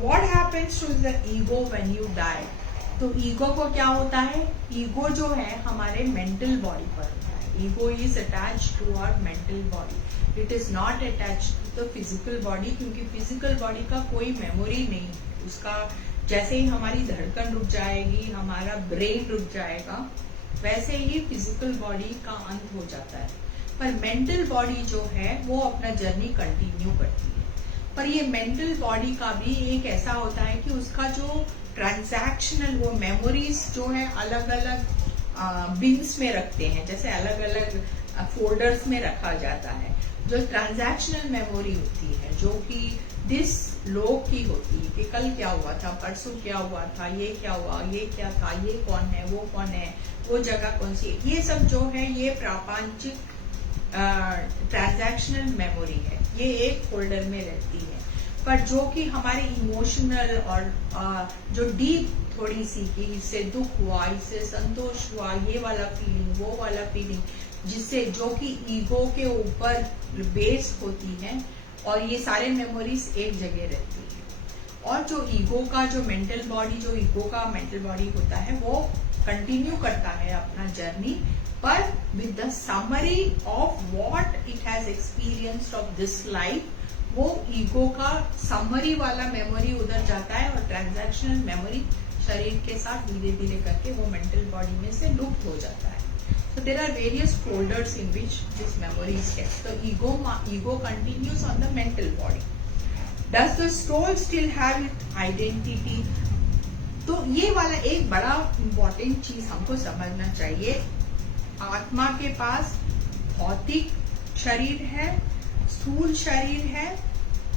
what happens to the ego when you die? तो ego को क्या होता है? Ego जो है हमारे मेंटल बॉडी पर होता है. Ego is attach to our mental body. It is not attach to the physical body, क्योंकि फिजिकल बॉडी का कोई मेमोरी नहीं है. उसका जैसे ही हमारी धड़कन रुक जाएगी, हमारा ब्रेन रुक जाएगा, वैसे ही फिजिकल बॉडी का अंत हो जाता है. पर मेंटल बॉडी जो है वो अपना जर्नी कंटिन्यू करती है. पर ये मेंटल बॉडी का भी एक ऐसा होता है कि उसका जो ट्रांजैक्शनल वो मेमोरीज जो है अलग अलग बिन्स में रखते हैं, जैसे अलग अलग फोल्डर्स में रखा जाता है. जो ट्रांजैक्शनल मेमोरी होती है जो कि दिस लोग की होती है कि कल क्या हुआ था, परसों क्या हुआ था, ये क्या हुआ, ये क्या था, ये कौन है, वो जगह कौन सी है, ये सब जो है ये प्रापंचिक ट्रांजैक्शनल मेमोरी है. ये एक फोल्डर में रहती है. पर जो कि हमारे इमोशनल और जो डीप थोड़ी सी कि इससे दुख हुआ, इससे संतोष हुआ, ये वाला फीलिंग, वो वाला फीलिंग, जिससे जो कि ईगो के ऊपर बेस्ड होती है, और ये सारे मेमोरीज एक जगह रहती है. और जो ईगो का जो मेंटल बॉडी, जो ईगो का मेंटल बॉडी होता है, वो कंटिन्यू करता है अपना जर्नी, पर with the summary of what it has experienced of this life. वो ईगो का समरी वाला मेमोरी उधर जाता है, और ट्रांजैक्शनल मेमोरी शरीर के साथ धीरे धीरे करके वो मेंटल बॉडी में से लुप्त हो जाता है. So there are various folders in which this memory is kept. So ego continues on the mental body. Does the soul still have its identity? तो ये वाला एक बड़ा इम्पोर्टेंट चीज हमको समझना चाहिए. आत्मा के पास भौतिक शरीर है, स्थूल शरीर है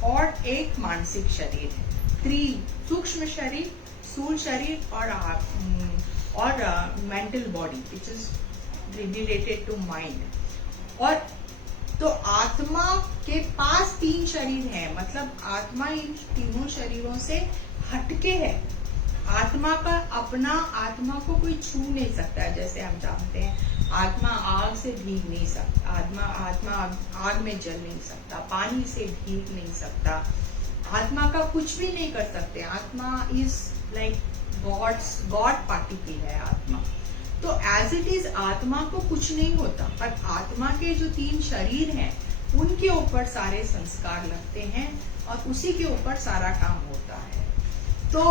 और एक मानसिक शरीर है. सूक्ष्म शरीर, स्थूल शरीर और mental body which is related to mind. और तो आत्मा के पास 3 शरीर है, मतलब आत्मा इन तीनों शरीरों से हटके है. आत्मा को कोई छू नहीं सकता. जैसे हम जानते हैं आत्मा आग से भीग नहीं सकता, आत्मा आग में जल नहीं सकता, पानी से भीग नहीं सकता, आत्मा का कुछ भी नहीं कर सकते. आत्मा इज लाइक गॉड पार्टिकल है आत्मा. तो एज इट इज आत्मा को कुछ नहीं होता, पर आत्मा के जो 3 शरीर हैं उनके ऊपर सारे संस्कार लगते हैं और उसी के ऊपर सारा काम होता है. तो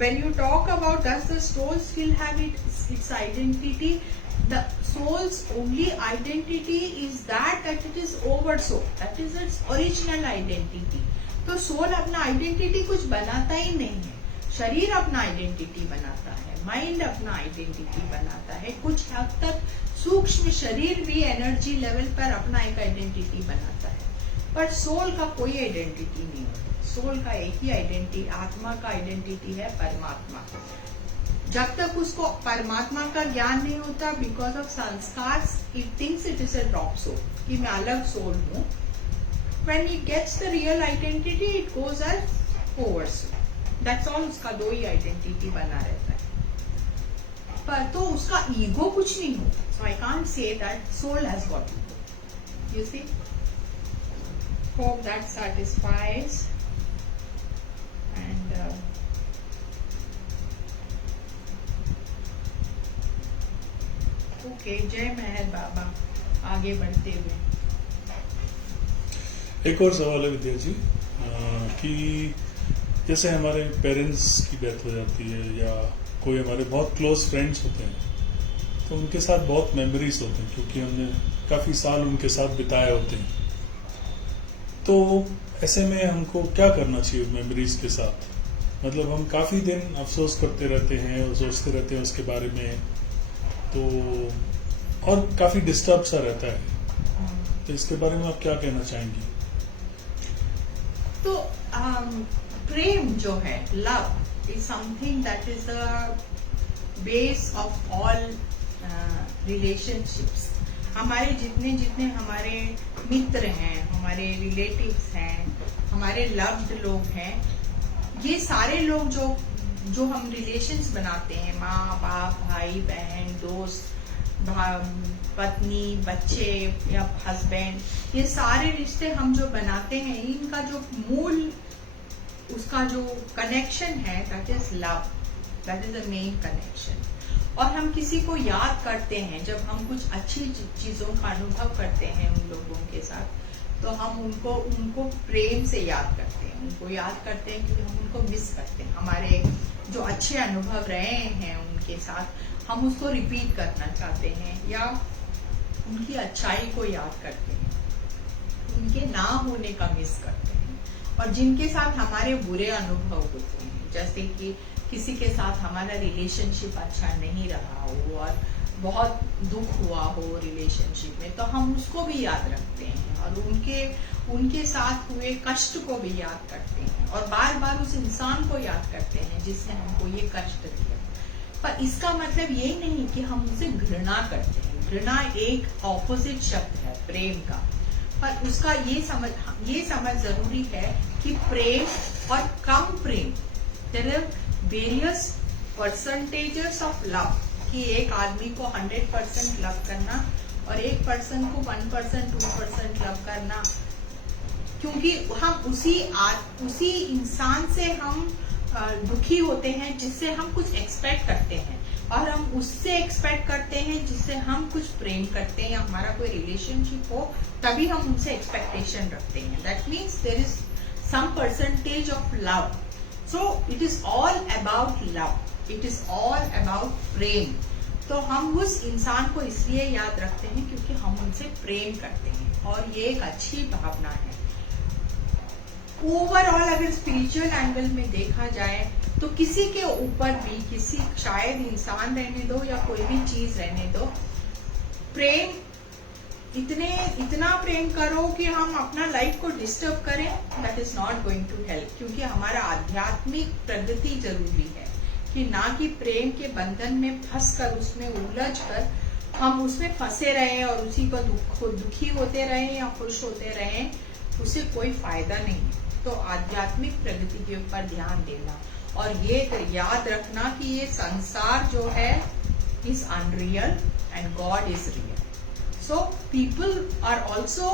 when you talk about does the soul still have its identity, the soul's only identity is that it is over soul, that is its original identity. तो सोल अपना आइडेंटिटी कुछ बनाता ही नहीं है. शरीर अपना आइडेंटिटी बनाता है, माइंड अपना आइडेंटिटी बनाता है. कुछ हद तक सूक्ष्म शरीर भी एनर्जी लेवल पर अपना एक आइडेंटिटी बनाता है, पर सोल का कोई आइडेंटिटी नहीं होता. सोल का एक ही आइडेंटिटी, आत्मा का आइडेंटिटी है परमात्मा. जब तक उसको परमात्मा का ज्ञान नहीं होता, because of sanskar, it thinks it is a drop soul, कि मैं अलग सोल हूँ. When it gets the real identity, it goes as over soul. That's all. उसका 2 ही आइडेंटिटी बना रहता है, पर तो उसका ईगो कुछ नहीं होता. So I can't say that soul has got ego. You see. Hope that satisfies. And okay, जय मेहर बाबा. आगे बढ़ते हुए एक और सवाल है विद्या जी, कि जैसे हमारे पेरेंट्स की डेथ हो जाती है या कोई हमारे बहुत क्लोज फ्रेंड्स होते हैं, तो उनके साथ बहुत मेमोरीज होते हैं क्योंकि हमने काफी साल उनके साथ बिताए होते हैं. तो ऐसे में हमको क्या करना चाहिए मेमोरीज के साथ? मतलब हम काफी दिन अफसोस करते रहते हैं और सोचते रहते हैं उसके बारे में, तो और काफी डिस्टर्ब सा रहता है. तो इसके बारे में आप क्या कहना चाहेंगी? तो प्रेम जो है, love is something that is the base of all relationships. हमारे जितने हमारे मित्र हैं, हमारे रिलेटिव्स हैं, हमारे लव्ड लोग हैं, ये सारे लोग जो जो हम रिलेशंस बनाते हैं, माँ बाप, भाई बहन, दोस्त, पत्नी, बच्चे या हस्बैंड, ये सारे रिश्ते हम जो बनाते हैं, इनका जो मूल उसका जो कनेक्शन है, that is love, that is the main connection. और हम किसी को याद करते हैं जब हम कुछ अच्छी चीजों का अनुभव करते हैं उन लोगों के साथ, तो हम उनको प्रेम से याद करते हैं, उनको याद करते हैं क्योंकि हम उनको मिस करते हैं। हमारे जो अच्छे अनुभव रहे हैं उनके साथ, हम उसको रिपीट करना चाहते हैं, या उनकी अच्छाई को याद करते हैं, उनके ना होने का मिस करते हैं। और जिनके साथ हमारे बुरे अनुभव होते हैं, जैसे कि किसी के साथ हमारा रिलेशनशिप अच्छा नहीं रहा हो और बहुत दुख हुआ हो रिलेशनशिप में, तो हम उसको भी याद रखते हैं और उनके साथ हुए कष्ट को भी याद करते हैं और बार बार उस इंसान को याद करते हैं जिसने हमको ये कष्ट दिया। पर इसका मतलब ये नहीं कि हम उसे घृणा करते हैं। घृणा एक ऑपोजिट शब्द है प्रेम का। पर उसका ये समझ जरूरी है कि प्रेम और कम प्रेम, there are various percentages of love, कि एक आदमी को 100% लव करना और एक पर्सन को 1%, 2% लव करना, क्योंकि हम उसी इंसान से हम दुखी होते हैं जिससे हम कुछ एक्सपेक्ट करते हैं, और हम उससे एक्सपेक्ट करते हैं जिससे हम कुछ प्रेम करते हैं या हमारा कोई रिलेशनशिप हो, तभी हम उनसे एक्सपेक्टेशन रखते हैं। That means there is some percentage of love. So it is all about love, it is all about prem. तो हम उस इंसान को इसलिए याद रखते हैं क्योंकि हम उनसे प्रेम करते हैं, और ये एक अच्छी भावना है। ओवरऑल अगर स्पिरिचुअल एंगल में देखा जाए तो किसी के ऊपर भी, किसी शायद इंसान रहने दो या कोई भी चीज रहने दो, प्रेम इतना प्रेम करो कि हम अपना लाइफ को डिस्टर्ब करें, that is not going to help. क्योंकि हमारा आध्यात्मिक प्रगति जरूरी है, कि ना कि प्रेम के बंधन में फंस कर, उसमें उलझ कर हम उसमें फंसे रहे और उसी को दुखी होते रहे या खुश होते रहे, उससे कोई फायदा नहीं है। तो आध्यात्मिक प्रगति के ऊपर ध्यान देना और ये याद रखना कि ये संसार जो है is unreal and God is real. So people are also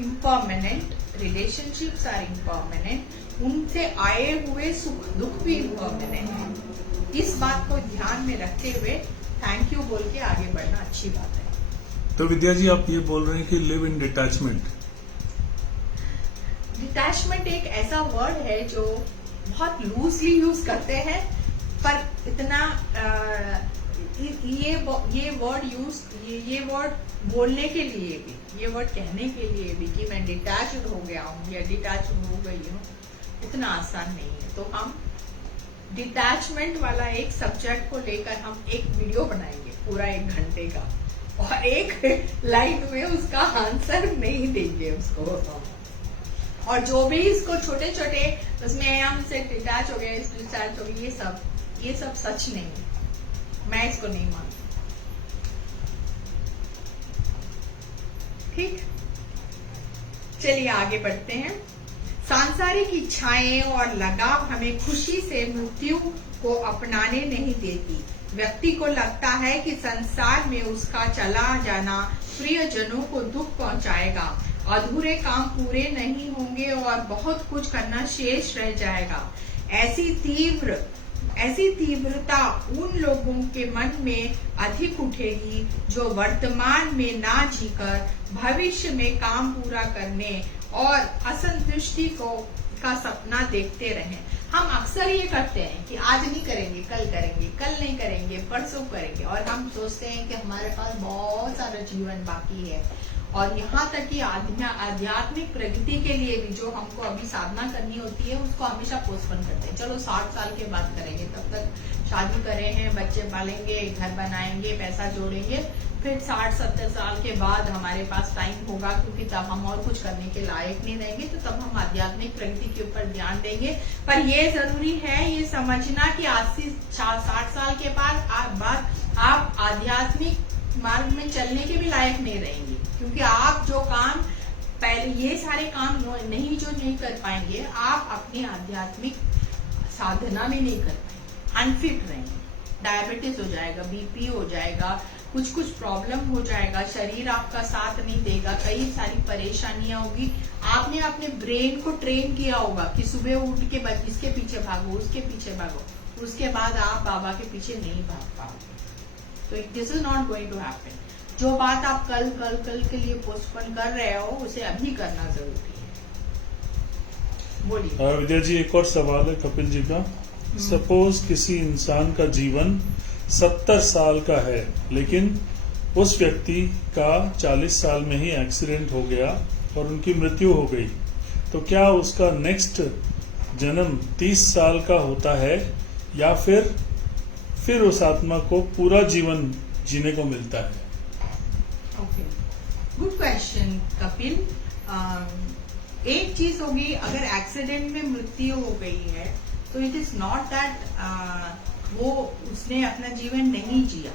impermanent, relationships are impermanent, उनसे आए हुए सुख दुख भी इम्परमानेंट है। इस बात को ध्यान में रखते हुए थैंक यू बोल के आगे बढ़ना अच्छी बात है। तो विद्या जी, आप ये बोल रहे हैं कि लिव इन डिटैचमेंट। डिटैचमेंट एक ऐसा वर्ड है जो बहुत लूजली यूज करते हैं, पर इतना ये वर्ड बोलने के लिए भी, ये वर्ड कहने के लिए भी कि मैं डिटैच्ड हो गया हूँ या डिटैच्ड हो गई हूँ, इतना आसान नहीं है। तो हम डिटैचमेंट वाला एक सब्जेक्ट को लेकर हम एक वीडियो बनाएंगे पूरा 1 घंटे का, और एक लाइन में उसका आंसर नहीं देंगे उसको। और जो भी इसको छोटे छोटे उसमें हम से डिटैच हो गए, डिस्चार्ज हो गए, ये सब सच नहीं है, मैं इसको नहीं मानती। ठीक, चलिए आगे बढ़ते हैं। सांसारिक इच्छाएं और लगाव हमें खुशी से मृत्यु को अपनाने नहीं देती। व्यक्ति को लगता है कि संसार में उसका चला जाना प्रियजनों को दुख पहुंचाएगा, अधूरे काम पूरे नहीं होंगे और बहुत कुछ करना शेष रह जाएगा। ऐसी तीव्रता उन लोगों के मन में अधिक उठेगी जो वर्तमान में ना जीकर भविष्य में काम पूरा करने और असंतुष्टि का सपना देखते रहें। हम अक्सर ये करते हैं कि आज नहीं करेंगे, कल करेंगे, कल नहीं करेंगे, परसों करेंगे, और हम सोचते हैं कि हमारे पास बहुत सारा जीवन बाकी है। और यहाँ तक कि आध्यात्मिक प्रगति के लिए भी जो हमको अभी साधना करनी होती है उसको हमेशा पोस्टपोन करते हैं। चलो 60 साल के बाद करेंगे, तब तक शादी करें हैं, बच्चे पालेंगे, घर बनाएंगे, पैसा जोड़ेंगे, फिर 60-70 साल के बाद हमारे पास टाइम होगा क्योंकि तब हम और कुछ करने के लायक नहीं रहेंगे, तो तब हम आध्यात्मिक प्रगति के ऊपर ध्यान देंगे। पर ये जरूरी है ये समझना कि 60 साल के बाद आप आध्यात्मिक मार्ग में चलने के भी लायक नहीं रहेंगे, क्योंकि आप जो काम पहले ये सारे काम नहीं कर पाएंगे, आप अपनी आध्यात्मिक साधना भी नहीं कर पाएंगे, अनफिट रहेंगे, डायबिटीज हो जाएगा, बीपी हो जाएगा, कुछ कुछ प्रॉब्लम हो जाएगा, शरीर आपका साथ नहीं देगा, कई सारी परेशानियां होगी। आपने अपने ब्रेन को ट्रेन किया होगा कि सुबह उठ के इसके पीछे भागो, उसके पीछे भागो, उसके बाद आप बाबा के पीछे नहीं भाग पाओगे। तो this is not going to happen. जो बात आप कल कल कल के लिए पोस्टपोन कर रहे हो, उसे अभी करना जरूरी है। बोलिए विद्या जी, एक और सवाल है कपिल जी का। सपोज किसी इंसान का जीवन 70 साल का है, लेकिन उस व्यक्ति का 40 साल में ही एक्सीडेंट हो गया और उनकी मृत्यु हो गई, तो क्या उसका नेक्स्ट जन्म 30 साल का होता है या फिर उस आत्मा को पूरा जीवन जीने को मिलता है? Okay, good question Kapil. एक चीज होगी, अगर एक्सीडेंट में मृत्यु हो गई है तो इट इज नॉट दैट वो उसने अपना जीवन नहीं जिया।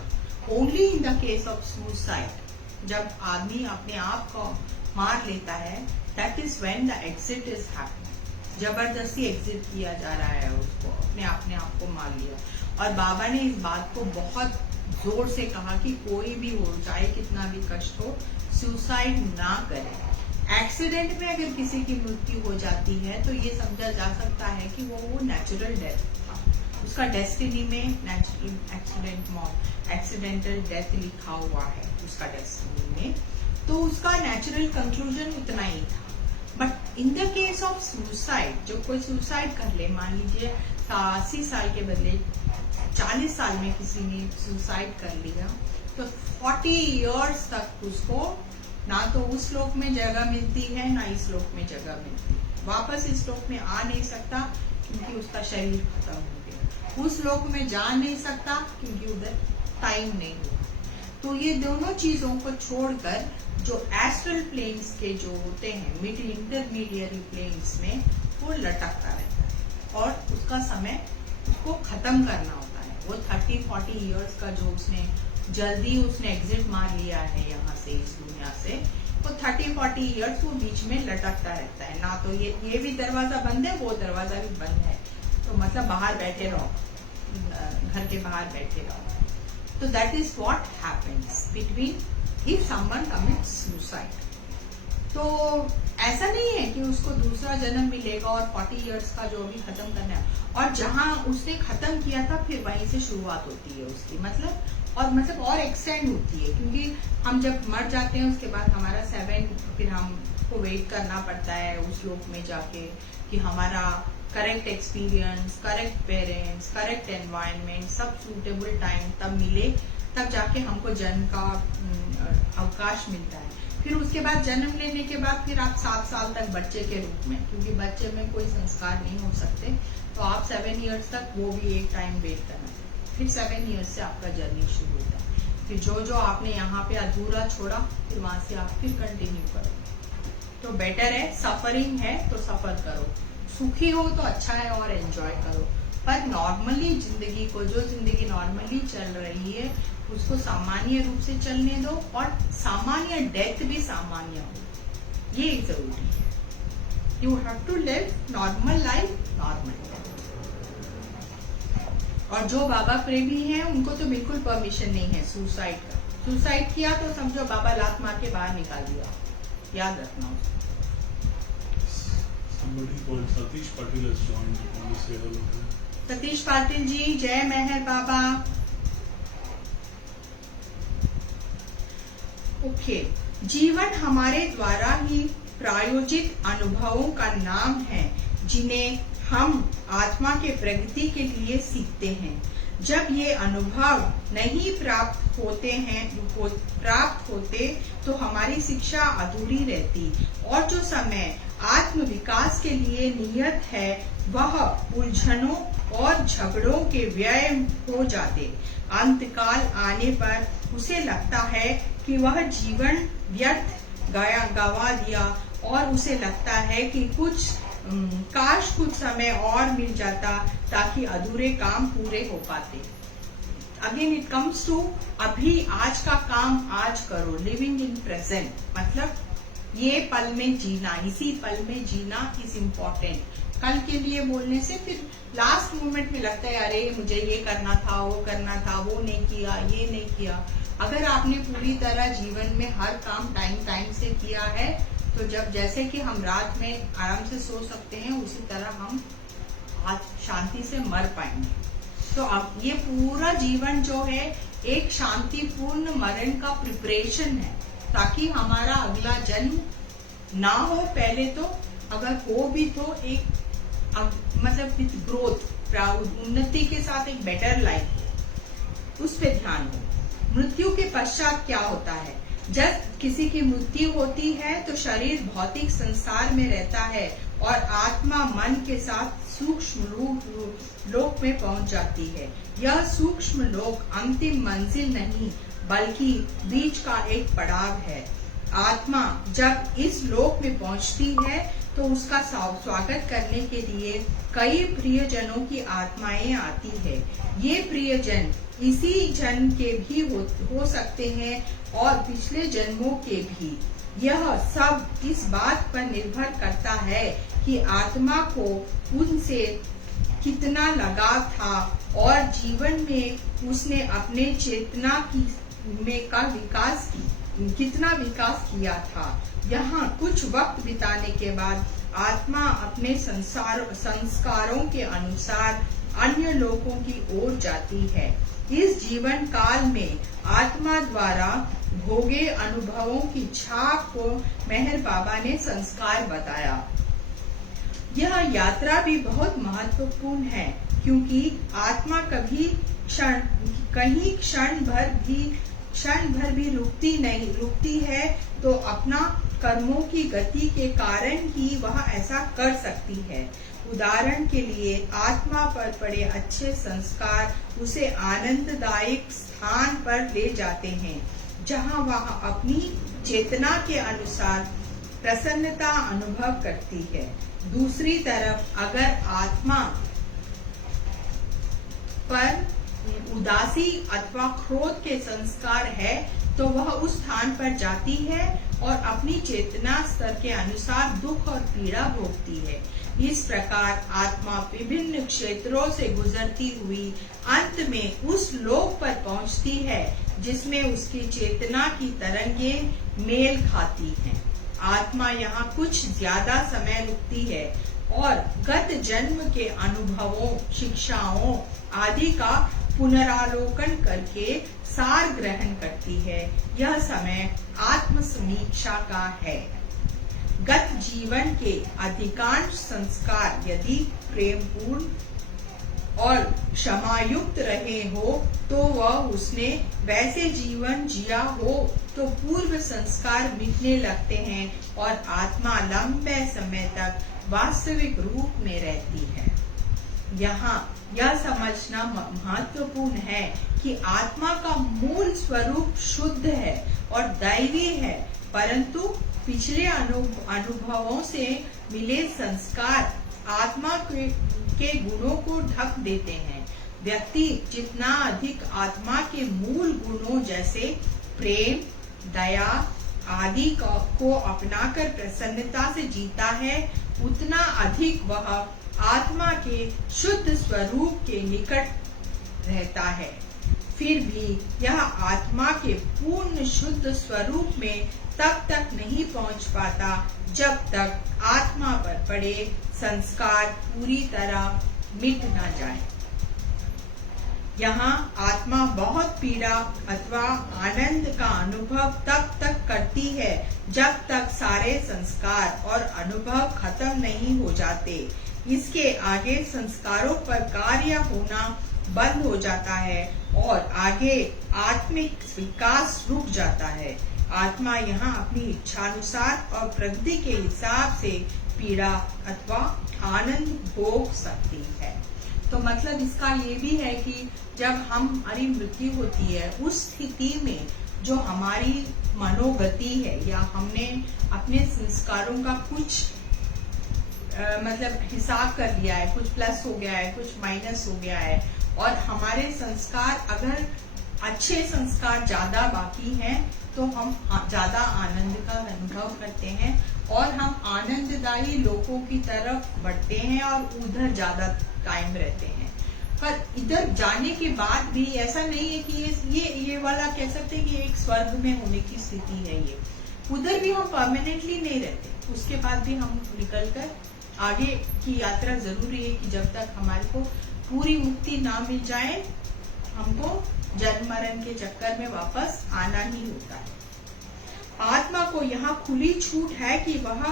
Only in the case of suicide, जब आदमी अपने आप को मार लेता है, that is when the exit is happening. जबरदस्ती एग्जिट किया जा रहा है उसको, अपने आप को मार लिया। और बाबा ने इस बात को बहुत जोर से कहा कि कोई भी हो, चाहे कितना भी कष्ट हो, सुसाइड ना करे। एक्सीडेंट में अगर किसी की मृत्यु हो जाती है तो ये समझा जा सकता है कि वो नेचुरल डेथ था, उसका डेस्टिनी में एक्सीडेंटल डेथ लिखा हुआ है उसका डेस्टिनी में, तो उसका नेचुरल कंक्लूजन उतना ही था। But in the case of suicide, जो कोई सुसाइड कर ले, मान लीजिए 80 साल के बदले 40 साल में किसी ने सुसाइड कर लिया, तो 40 इयर्स तक उसको ना तो उस लोक में जगह मिलती है, ना इस लोक में जगह मिलती है। वापस इस लोक में आ नहीं सकता क्योंकि उसका शरीर खत्म हो गया, उस लोक में जा नहीं सकता क्योंकि उधर टाइम नहीं हुआ। तो ये दोनों चीजों को छोड़कर जो एस्ट्रल प्लेन्स के जो होते हैं, मिड इंटरमीडिएट प्लेन्स में, वो लटकता रहता है और उसका समय उसको खत्म करना होता है। वो 30-40 इयर्स का जो उसने जल्दी उसने एग्जिट मार लिया है यहाँ से, इस दुनिया से, वो 30-40 इयर्स वो बीच में लटकता रहता है। ना तो ये भी दरवाजा बंद है, वो दरवाजा भी बंद है, तो मतलब बाहर बैठे रहो, घर के बाहर बैठे रहो। तो that is what happens between if someone commits suicide. तो ऐसा नहीं है कि उसको दूसरा जन्म मिलेगा और 40 इयर्स का जो भी खत्म करना है, और जहां उसने खत्म किया था फिर वहीं से शुरुआत होती है उसकी, मतलब और एक्सटेंड होती है। क्योंकि हम जब मर जाते हैं उसके बाद हमारा 7 फिर हमको वेट करना पड़ता है उस लोक में जाके कि हमारा correct experience, correct parents, correct environment, सब सूटेबल टाइम तब मिले, तब जाके हमको जन्म का अवकाश मिलता है। फिर उसके बाद जन्म लेने के बाद फिर आप 7 साल तक बच्चे के रूप में, क्योंकि बच्चे में कोई संस्कार नहीं हो सकते, तो आप 7 इयर्स तक वो भी एक टाइम वेट करना। फिर 7 इयर्स से आपका जर्नी शुरू होता है। फिर जो आपने यहाँ पे अधूरा छोड़ा, फिर वहां से आप फिर कंटिन्यू करो। तो बेटर है, सफरिंग है तो सफर करो, सुखी हो तो अच्छा है और एंजॉय करो। पर नॉर्मली जिंदगी को, जो जिंदगी नॉर्मली चल रही है, उसको सामान्य रूप से चलने दो, और सामान्य डेथ भी सामान्य हो, ये जरूरी है। You have to live normal life, normal. और जो बाबा प्रेमी हैं उनको तो बिल्कुल परमिशन नहीं है सुसाइड का। सुसाइड किया तो समझो बाबा लात मार के बाहर निकाल दिया, याद रखना उसको। Somebody called Satish Patil has joined. Want to say hello to him? Satish Patil ji, जय मेहर बाबा। ओके, जीवन हमारे द्वारा ही प्रायोजित अनुभवों का नाम है, जिन्हें हम आत्मा के प्रगति के लिए सीखते हैं। जब ये अनुभव नहीं प्राप्त होते तो हमारी शिक्षा अधूरी रहती, और जो समय आत्म विकास के लिए नियत है वह उलझनों और झगड़ों के व्यय हो जाते। अंतकाल आने पर उसे लगता है कि वह जीवन व्यर्थ गवा दिया, और उसे लगता है कि काश कुछ समय और मिल जाता ताकि अधूरे काम पूरे हो पाते। अगेन इट कम्स टू अभी आज का काम आज करो, लिविंग इन प्रेजेंट, मतलब ये पल में जीना, इसी पल में जीना इज इम्पोर्टेंट। कल के लिए बोलने से फिर लास्ट मोमेंट में लगता है अरे मुझे ये करना था, वो करना था, वो नहीं किया, ये नहीं किया। अगर आपने पूरी तरह जीवन में हर काम टाइम से किया है तो जब जैसे कि हम रात में आराम से सो सकते हैं उसी तरह हम आज शांति से मर पाएंगे। तो अब ये पूरा जीवन जो है एक शांतिपूर्ण मरण का प्रिपरेशन है, ताकि हमारा अगला जन्म ना हो पहले तो, अगर हो भी तो एक मतलब विथ ग्रोथ, उन्नति के साथ एक बेटर लाइफ हो, उस पे ध्यान हो। मृत्यु के पश्चात क्या होता है? जब किसी की मृत्यु होती है तो शरीर भौतिक संसार में रहता है और आत्मा मन के साथ सूक्ष्म लोक में पहुंच जाती है। यह सूक्ष्म लोक अंतिम मंजिल नहीं बल्कि बीच का एक पड़ाव है। आत्मा जब इस लोक में पहुंचती है तो उसका स्वागत करने के लिए कई प्रियजनों की आत्माएं आती है। ये प्रियजन इसी जन्म के भी हो सकते हैं और पिछले जन्मों के भी। यह सब इस बात पर निर्भर करता है कि आत्मा को उनसे कितना लगाव था और जीवन में उसने अपने चेतना कितना विकास किया था। यहाँ कुछ वक्त बिताने के बाद आत्मा अपने संस्कारों के अनुसार अन्य लोगों की ओर जाती है। इस जीवन काल में आत्मा द्वारा भोगे अनुभवों की छाप को मेहर बाबा ने संस्कार बताया। यह यात्रा भी बहुत महत्वपूर्ण है क्योंकि आत्मा कहीं क्षण भर भी रुकती है तो अपना कर्मों की गति के कारण ही वह ऐसा कर सकती है। उदाहरण के लिए आत्मा पर पड़े अच्छे संस्कार उसे आनंददायक स्थान पर ले जाते हैं जहां वह अपनी चेतना के अनुसार प्रसन्नता अनुभव करती है। दूसरी तरफ अगर आत्मा पर उदासी अथवा क्रोध के संस्कार है तो वह उस स्थान पर जाती है और अपनी चेतना स्तर के अनुसार दुख और पीड़ा भोगती है। इस प्रकार आत्मा विभिन्न क्षेत्रों से गुजरती हुई अंत में उस लोक पर पहुंचती है जिसमें उसकी चेतना की तरंगें मेल खाती हैं। आत्मा यहाँ कुछ ज्यादा समय रुकती है और गत जन्म के अनुभवों, शिक्षाओं आदि का पुनरालोकन करके सार ग्रहण करती है। यह समय आत्म समीक्षा का है। गत जीवन के अधिकांश संस्कार यदि प्रेमपूर्ण और क्षमायुक्त रहे हो तो वह उसने वैसे जीवन जिया हो तो पूर्व संस्कार मिटने लगते हैं और आत्मा लंबे समय तक वास्तविक रूप में रहती है। यहाँ यह समझना महत्वपूर्ण है कि आत्मा का मूल स्वरूप शुद्ध है और दैवी है, परंतु पिछले अनुभवों से मिले संस्कार आत्मा के गुणों को ढक देते हैं। व्यक्ति जितना अधिक आत्मा के मूल गुणों जैसे प्रेम, दया आदि को अपनाकर प्रसन्नता से जीता है, उतना अधिक वह आत्मा के शुद्ध स्वरूप के निकट रहता है। फिर भी यह आत्मा के पूर्ण शुद्ध स्वरूप में तब तक नहीं पहुंच पाता जब तक आत्मा पर पड़े संस्कार पूरी तरह मिट न जाए। यहाँ आत्मा बहुत पीड़ा अथवा आनंद का अनुभव तब तक करती है जब तक सारे संस्कार और अनुभव खत्म नहीं हो जाते। इसके आगे संस्कारों पर कार्य होना बंद हो जाता है और आगे आत्मिक विकास रुक जाता है। आत्मा यहाँ अपनी इच्छानुसार और प्रकृति के हिसाब से पीड़ा अथवा आनंद भोग सकती है। तो मतलब इसका ये भी है कि जब हमारी मृत्यु होती है उस स्थिति में जो हमारी मनोगति है या हमने अपने संस्कारों का कुछ मतलब हिसाब कर लिया है, कुछ प्लस हो गया है, कुछ माइनस हो गया है और हमारे संस्कार अगर अच्छे संस्कार ज्यादा बाकी हैं तो हम ज्यादा आनंद का अनुभव करते हैं और हम आनंददायी लोगों की तरफ बढ़ते हैं और उधर ज्यादा टाइम रहते हैं। पर इधर जाने के बाद भी ऐसा नहीं है कि ये वाला कह सकते हैं कि एक स्वर्ग में होने की स्थिति है। ये उधर भी हम परमानेंटली नहीं रहते, उसके बाद भी हम निकलकर आगे की यात्रा जरूरी है कि जब तक हमारे को पूरी मुक्ति ना मिल जाए हमको जन्म मरण के चक्कर में वापस आना ही होता है। आत्मा को यहाँ खुली छूट है कि वह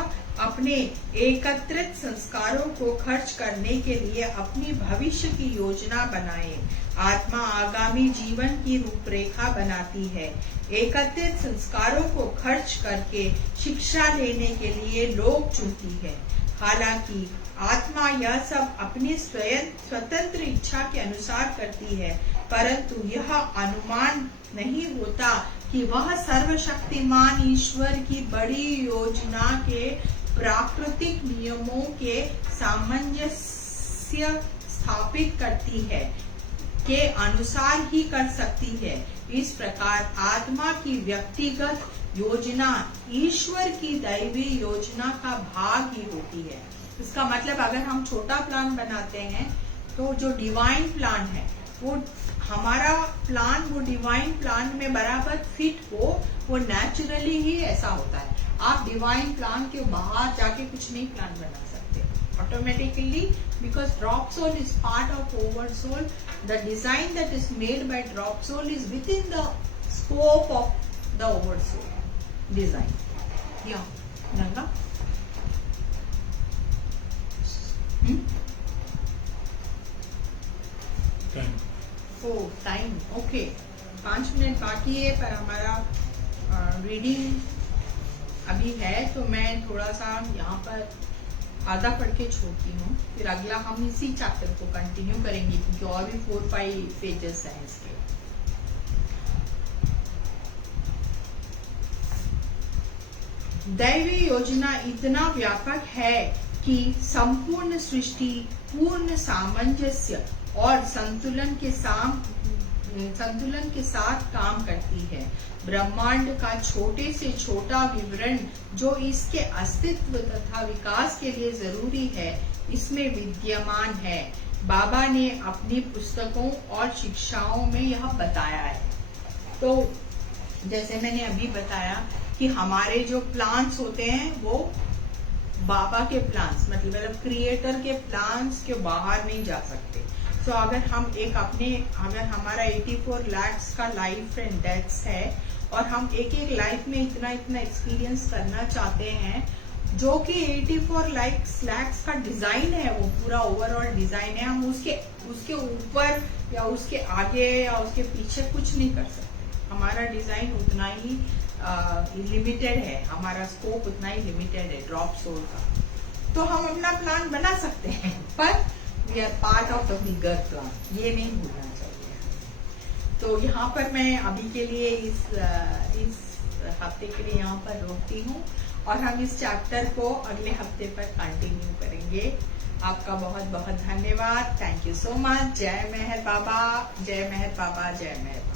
अपने एकत्रित संस्कारों को खर्च करने के लिए अपनी भविष्य की योजना बनाए। आत्मा आगामी जीवन की रूपरेखा बनाती है। एकत्रित संस्कारों को खर्च करके शिक्षा लेने के लिए लोग चुनती है। हालांकि आत्मा यह सब अपनी स्वतंत्र इच्छा के अनुसार करती है, परंतु यह अनुमान नहीं होता कि वह सर्वशक्तिमान ईश्वर की बड़ी योजना के प्राकृतिक नियमों के सामंजस्य स्थापित करती है के अनुसार ही कर सकती है। इस प्रकार आत्मा की व्यक्तिगत योजना ईश्वर की दैवी योजना का भाग ही होती है। इसका मतलब अगर हम छोटा प्लान बनाते हैं तो जो डिवाइन प्लान है वो हमारा प्लान वो डिवाइन प्लान में बराबर फिट हो, वो नेचुरली ही ऐसा होता है। आप डिवाइन प्लान के बाहर जाके कुछ नहीं प्लान बना सकते automatically, because drop soul is part of over soul. The design that is made by drop soul is within the scope of the over soul design. या नंगा टाइम ओके 5 मिनट बाकी है, पर हमारा reading अभी है तो मैं थोड़ा सा यहाँ पर आधा पढ़ के छोड़ती हूँ, फिर अगला हम इसी चैप्टर को कंटिन्यू करेंगे क्योंकि और भी 4-5 पेजेस हैं इसके। दैवी योजना इतना व्यापक है कि संपूर्ण सृष्टि पूर्ण सामंजस्य और संतुलन के साथ काम करती है। ब्रह्मांड का छोटे से छोटा विवरण जो इसके अस्तित्व तथा विकास के लिए जरूरी है इसमें विद्यमान है। बाबा ने अपनी पुस्तकों और शिक्षाओं में यह बताया है। तो जैसे मैंने अभी बताया कि हमारे जो प्लान्स होते हैं वो बाबा के प्लान्स मतलब क्रिएटर के प्लान्स के बाहर नहीं जा सकते। तो अगर हमारा 84 लाख का लाइफ एंड डेथ्स है और हम एक लाइफ में इतना एक्सपीरियंस करना चाहते हैं, जो कि 84 लाख का डिजाइन है, वो पूरा ओवरऑल डिजाइन है, हम उसके ऊपर या उसके आगे या उसके पीछे कुछ नहीं कर सकते। हमारा डिजाइन उतना ही लिमिटेड है, हमारा स्कोप उतना ही लिमिटेड है ड्रॉप सोल का। तो हम अपना प्लान बना सकते हैं, पर we are part of the bigger plan, ये नहीं भूलना चाहिए। तो यहाँ पर मैं अभी के लिए इस हफ्ते के लिए यहाँ पर रोकती हूँ और हम इस चैप्टर को अगले हफ्ते पर कंटिन्यू करेंगे। आपका बहुत बहुत धन्यवाद। Thank you so much. जय मेहर बाबा, जय मेहर बाबा, जय मेहर।